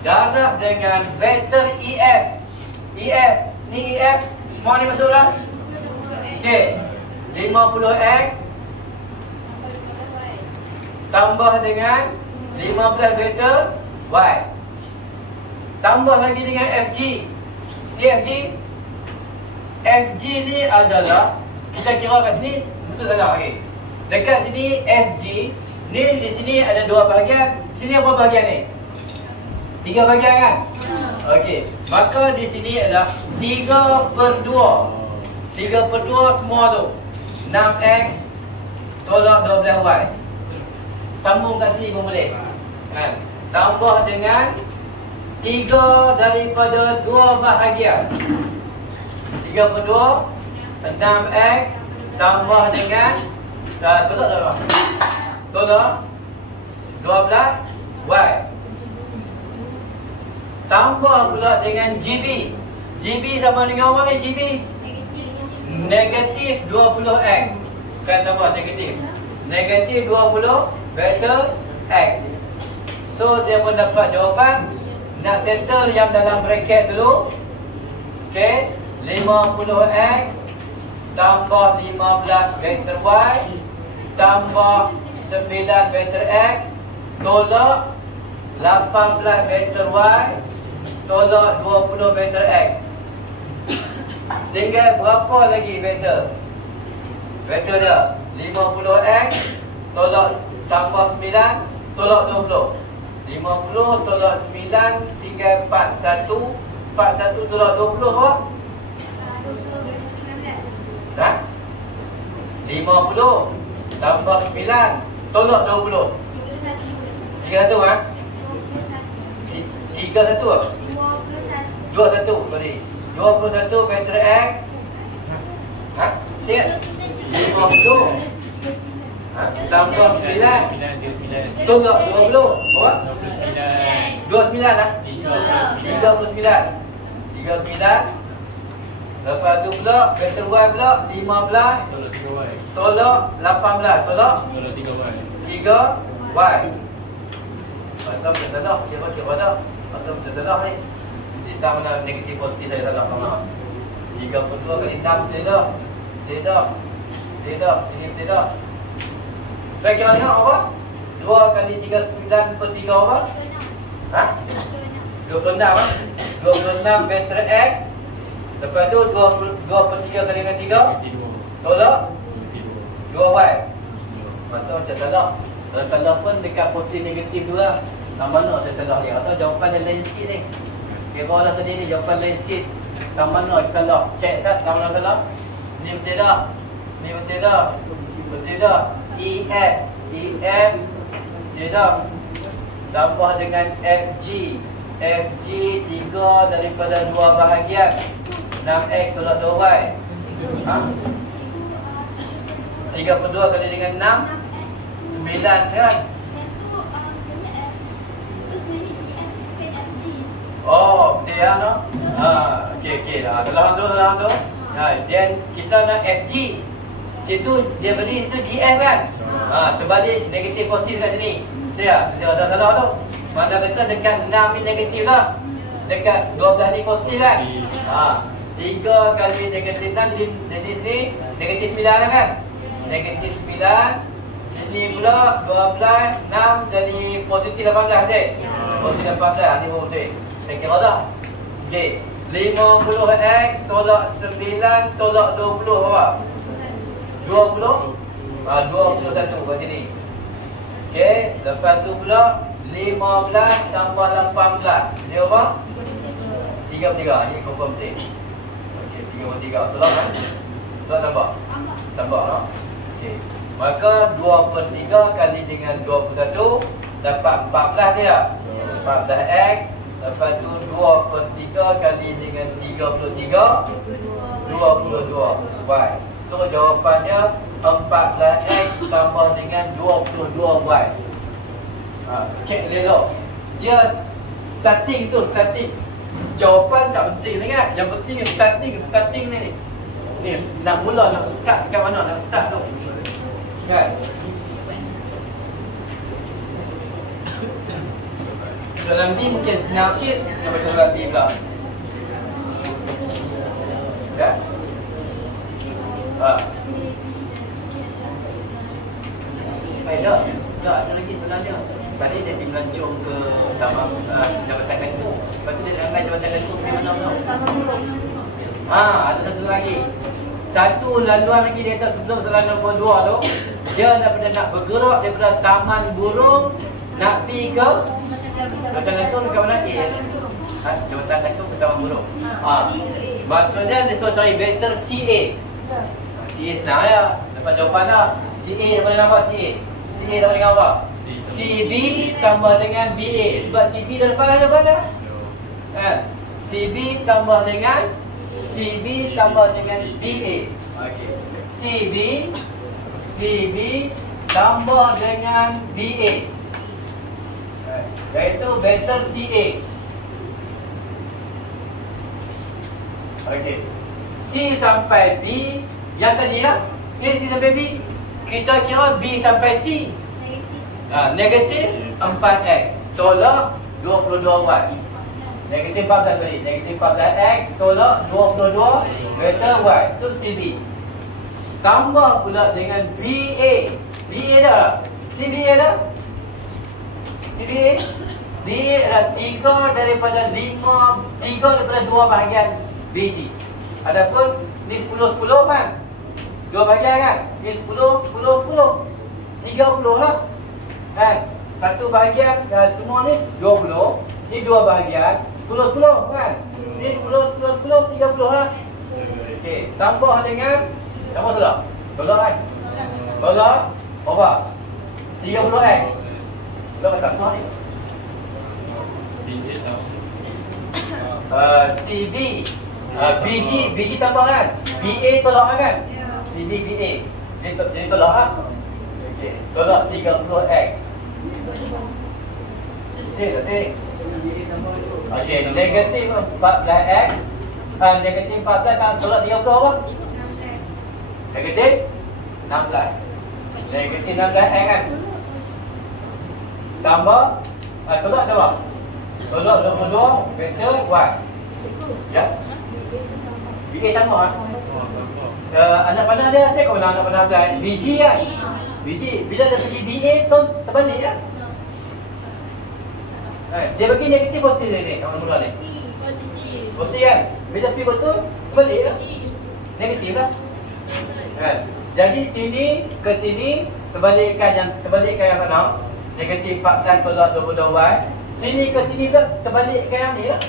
darab dengan vektor EF. Ni EF. Mau ni masuk lah. Okey. 50x tambah dengan 15 vektor Y. Tambah lagi dengan FG. Ni FG. FG ni adalah kita kira kat sini masuk dalam okey. Dekat sini FG ni di sini ada 2 bahagian. Sini apa bahagian ni? 3 bahagian kan? Okey. Maka di sini adalah 3/2. 3/2 semua tu. 6x tolak 12y. Sambung kat sini pun boleh. Kan? Tambah dengan 3 daripada 2 bahagian. 3/2 6x tambah dengan tolak berapa? Tolak 12y. Tambah pula dengan GB. GB sama dengan apa ni GB? Negatif 20x. Kan tambah negatif. Negatif 20 vektor x. So saya pun dapat jawapan. Nak settle yang dalam bracket dulu. Okay. 50x tambah 15 vektor y tambah 9 vektor x tolak 18 vektor y tolak 20 vektor x. Tinggal berapa lagi vektor? Vektor dia 50x tolak tambah 9 tolak 20. 50 tolak 9 tinggal 41. 41 tolak 20 apa? Ha? 50 tambah 9 tolak 20. 31 ha? 31 apa? 21 sorry. 21 vektor x. Ha? Tengok. 50 ha? Tambah 9 tolak 20 apa? 29 lah. 39. Lepas tu pula vektor y pula 15 tolak 18 tolak 3y. Pasal betul salah, kira-kira dah. Pasal betul salah ni. Mesti tak mana negatif positif saya salah sama. 32 kali 6 tidak. Sini tidak. Saya kira tengok apa? 2 kali 39 per 3 apa? Ha? 26 ah. 26 vektor x. Lepas tu 2/3 kali dengan 3 tolak 2y. Masa macam salah. Kalau salah pun dekat positif negatif tu lah. Yang mana saya salah ni? Atau jawapan dia lain sikit ni. Kira lah tadi ni jawapan lain sikit. Yang mana salah? Check tak yang mana salah? Ni betul tak? Ni betul tak? Betul tak? EF betul tak? Tambah dengan FG 3 daripada 2 bahagian 6X tolak 2Y. Ha? 32 kali dengan 6 9 kan? Oh, betul ya no? Okey. Dalam tu. Then kita nak FG. Situ dia beri situ GF kan? Terbalik negatif positif kat sini. Betul ya? Kita ada salah tu. Mana kata dekat 6 ni negatif lah. Dekat 12 ni positif kan? 3 kali negatif 6 jadi ni negatif 9 lah kan? Negatif 9. Sini pula 12 6 jadi positif 18 dek. Positif 18 ni pun betul. Saya kira dah. Okey. 50x tolak 9 tolak 20 berapa? 20? 21 kat sini. Okey, lepas tu pula 15 tambah 18. Dia apa? 33. Ini confirm betul. Okey, 33. Tolak kan? Tolak tambah? Tambah lah. Okey. Maka 2/3 kali dengan 21 dapat 14 dia. 14x. Lepas tu 2/3 kali dengan 33 22y. So jawapannya 14x tambah dengan 22y. Cek dulu. Dia starting tu, starting. Jawapan tak penting sangat. Yang penting starting ni. Ni nak mula, nak start kat mana, nak start tu. Kan? Soalan B mungkin senang sikit. Kita baca soalan B pula. Ya? Baik dah. Ada lagi sebenarnya. Tadi dia pergi melancong ke taman Jabatan Gantung. Lepas tu dia nak ambil Jabatan Gantung ke mana-mana. Ada satu lagi. Satu laluan lagi dia kata sebelum soalan nombor 2 tu. Dia nak bergerak daripada Taman Burung nak pergi ke Jabatan Gantung dekat mana? Jabatan Gantung ke Taman Burung. Maksudnya dia suruh cari vektor CA. CA senang ya. Dapat jawapan dah. CA dapat dengan apa? CA dapat dengan apa? CB tambah dengan BA. Sebab CB dah lepas dah jawapan dah. CB tambah dengan BA. CB tambah dengan BA. Iaitu vektor CA. Okey. C sampai B yang tadi lah. C sampai B. Kita kira B sampai C. Negatif 4x tolak 22y. Negatif 14 sorry. Negatif 14x tolak 22 vektor y. Itu CB. Tambah pula dengan BA. BA dah. Ni BA dah. Ni BA. BA adalah 3 daripada 2 bahagian BG. Adapun ni 10-10 kan? 2 bahagian kan? Ni 10-10-10. 30 lah. Kan? Satu bahagian semua ni 20. Ni 2 bahagian 10-10 kan? Ni 10-10-10 30 lah. Okey, tambah dengan tambah tolak. Tolak kan? Tolak apa? 30x. Tolak kata apa ni? CB BG tambah kan? BA tolak kan? CB BA. Jadi tolak lah. Okey, tolak 30x. Okey. Okey, negatif 14x. Negatif 14 tolak 30 apa? Negatif 16. Negatif 16x kan? Tambah tolak tambah. Tolak 22 vektor y. Ya. BA tambah kan? Anak panah dia saya kau anak panah saya. BG kan? BG bila dia pergi BA tu terbalik kan? Dia bagi negatif positif ni kawan mula ni. Positif kan? Bila pergi betul terbalik kan? Negatif lah. Kan? Jadi sini ke sini terbalikkan yang mana? Negatif 14 tolak 22y. Sini ke sini pula terbalikkan yang ni lah.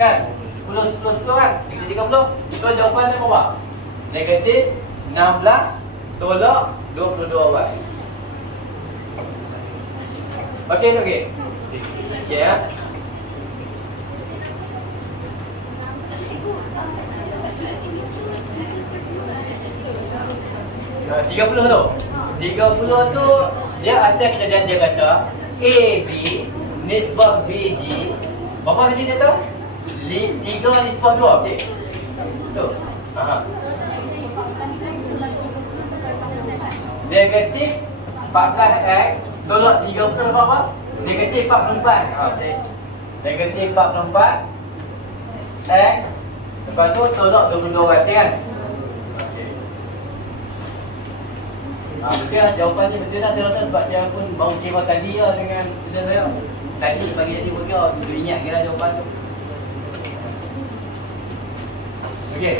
Kan? 10 kan? Negatif 30. So jawapan dia berapa? Negatif 16 tolak 22 watt. Okey tak okey? Okey ya. Ya, 30 tu. 30 tu dia asal kejadian dia kata AB nisbah BG berapa tadi dia tahu? 3 nisbah 2, okey. Tu. Negatif 14x tolak 30 berapa? Negatif 44. Okey. Negatif 44 x lepas tu tolak 22 watt kan? Betul lah jawapan ni betul lah saya rasa sebab dia pun baru kira tadi lah dengan student saya. Tadi bagi jadi bekerja, dia ingat ke lah jawapan tu. Okey.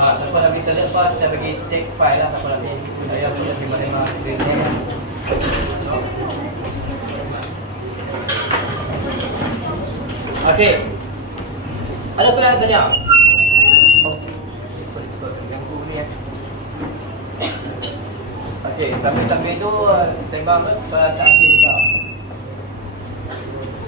Siapa lagi select lepas kita bagi take file lah siapa lagi. Saya punya terima screen-nya. Okey. Ada soalan tanya? Oh. Ganggu ni ya. Okey, sambil-sambil tu sembang tu soalan terakhir kita.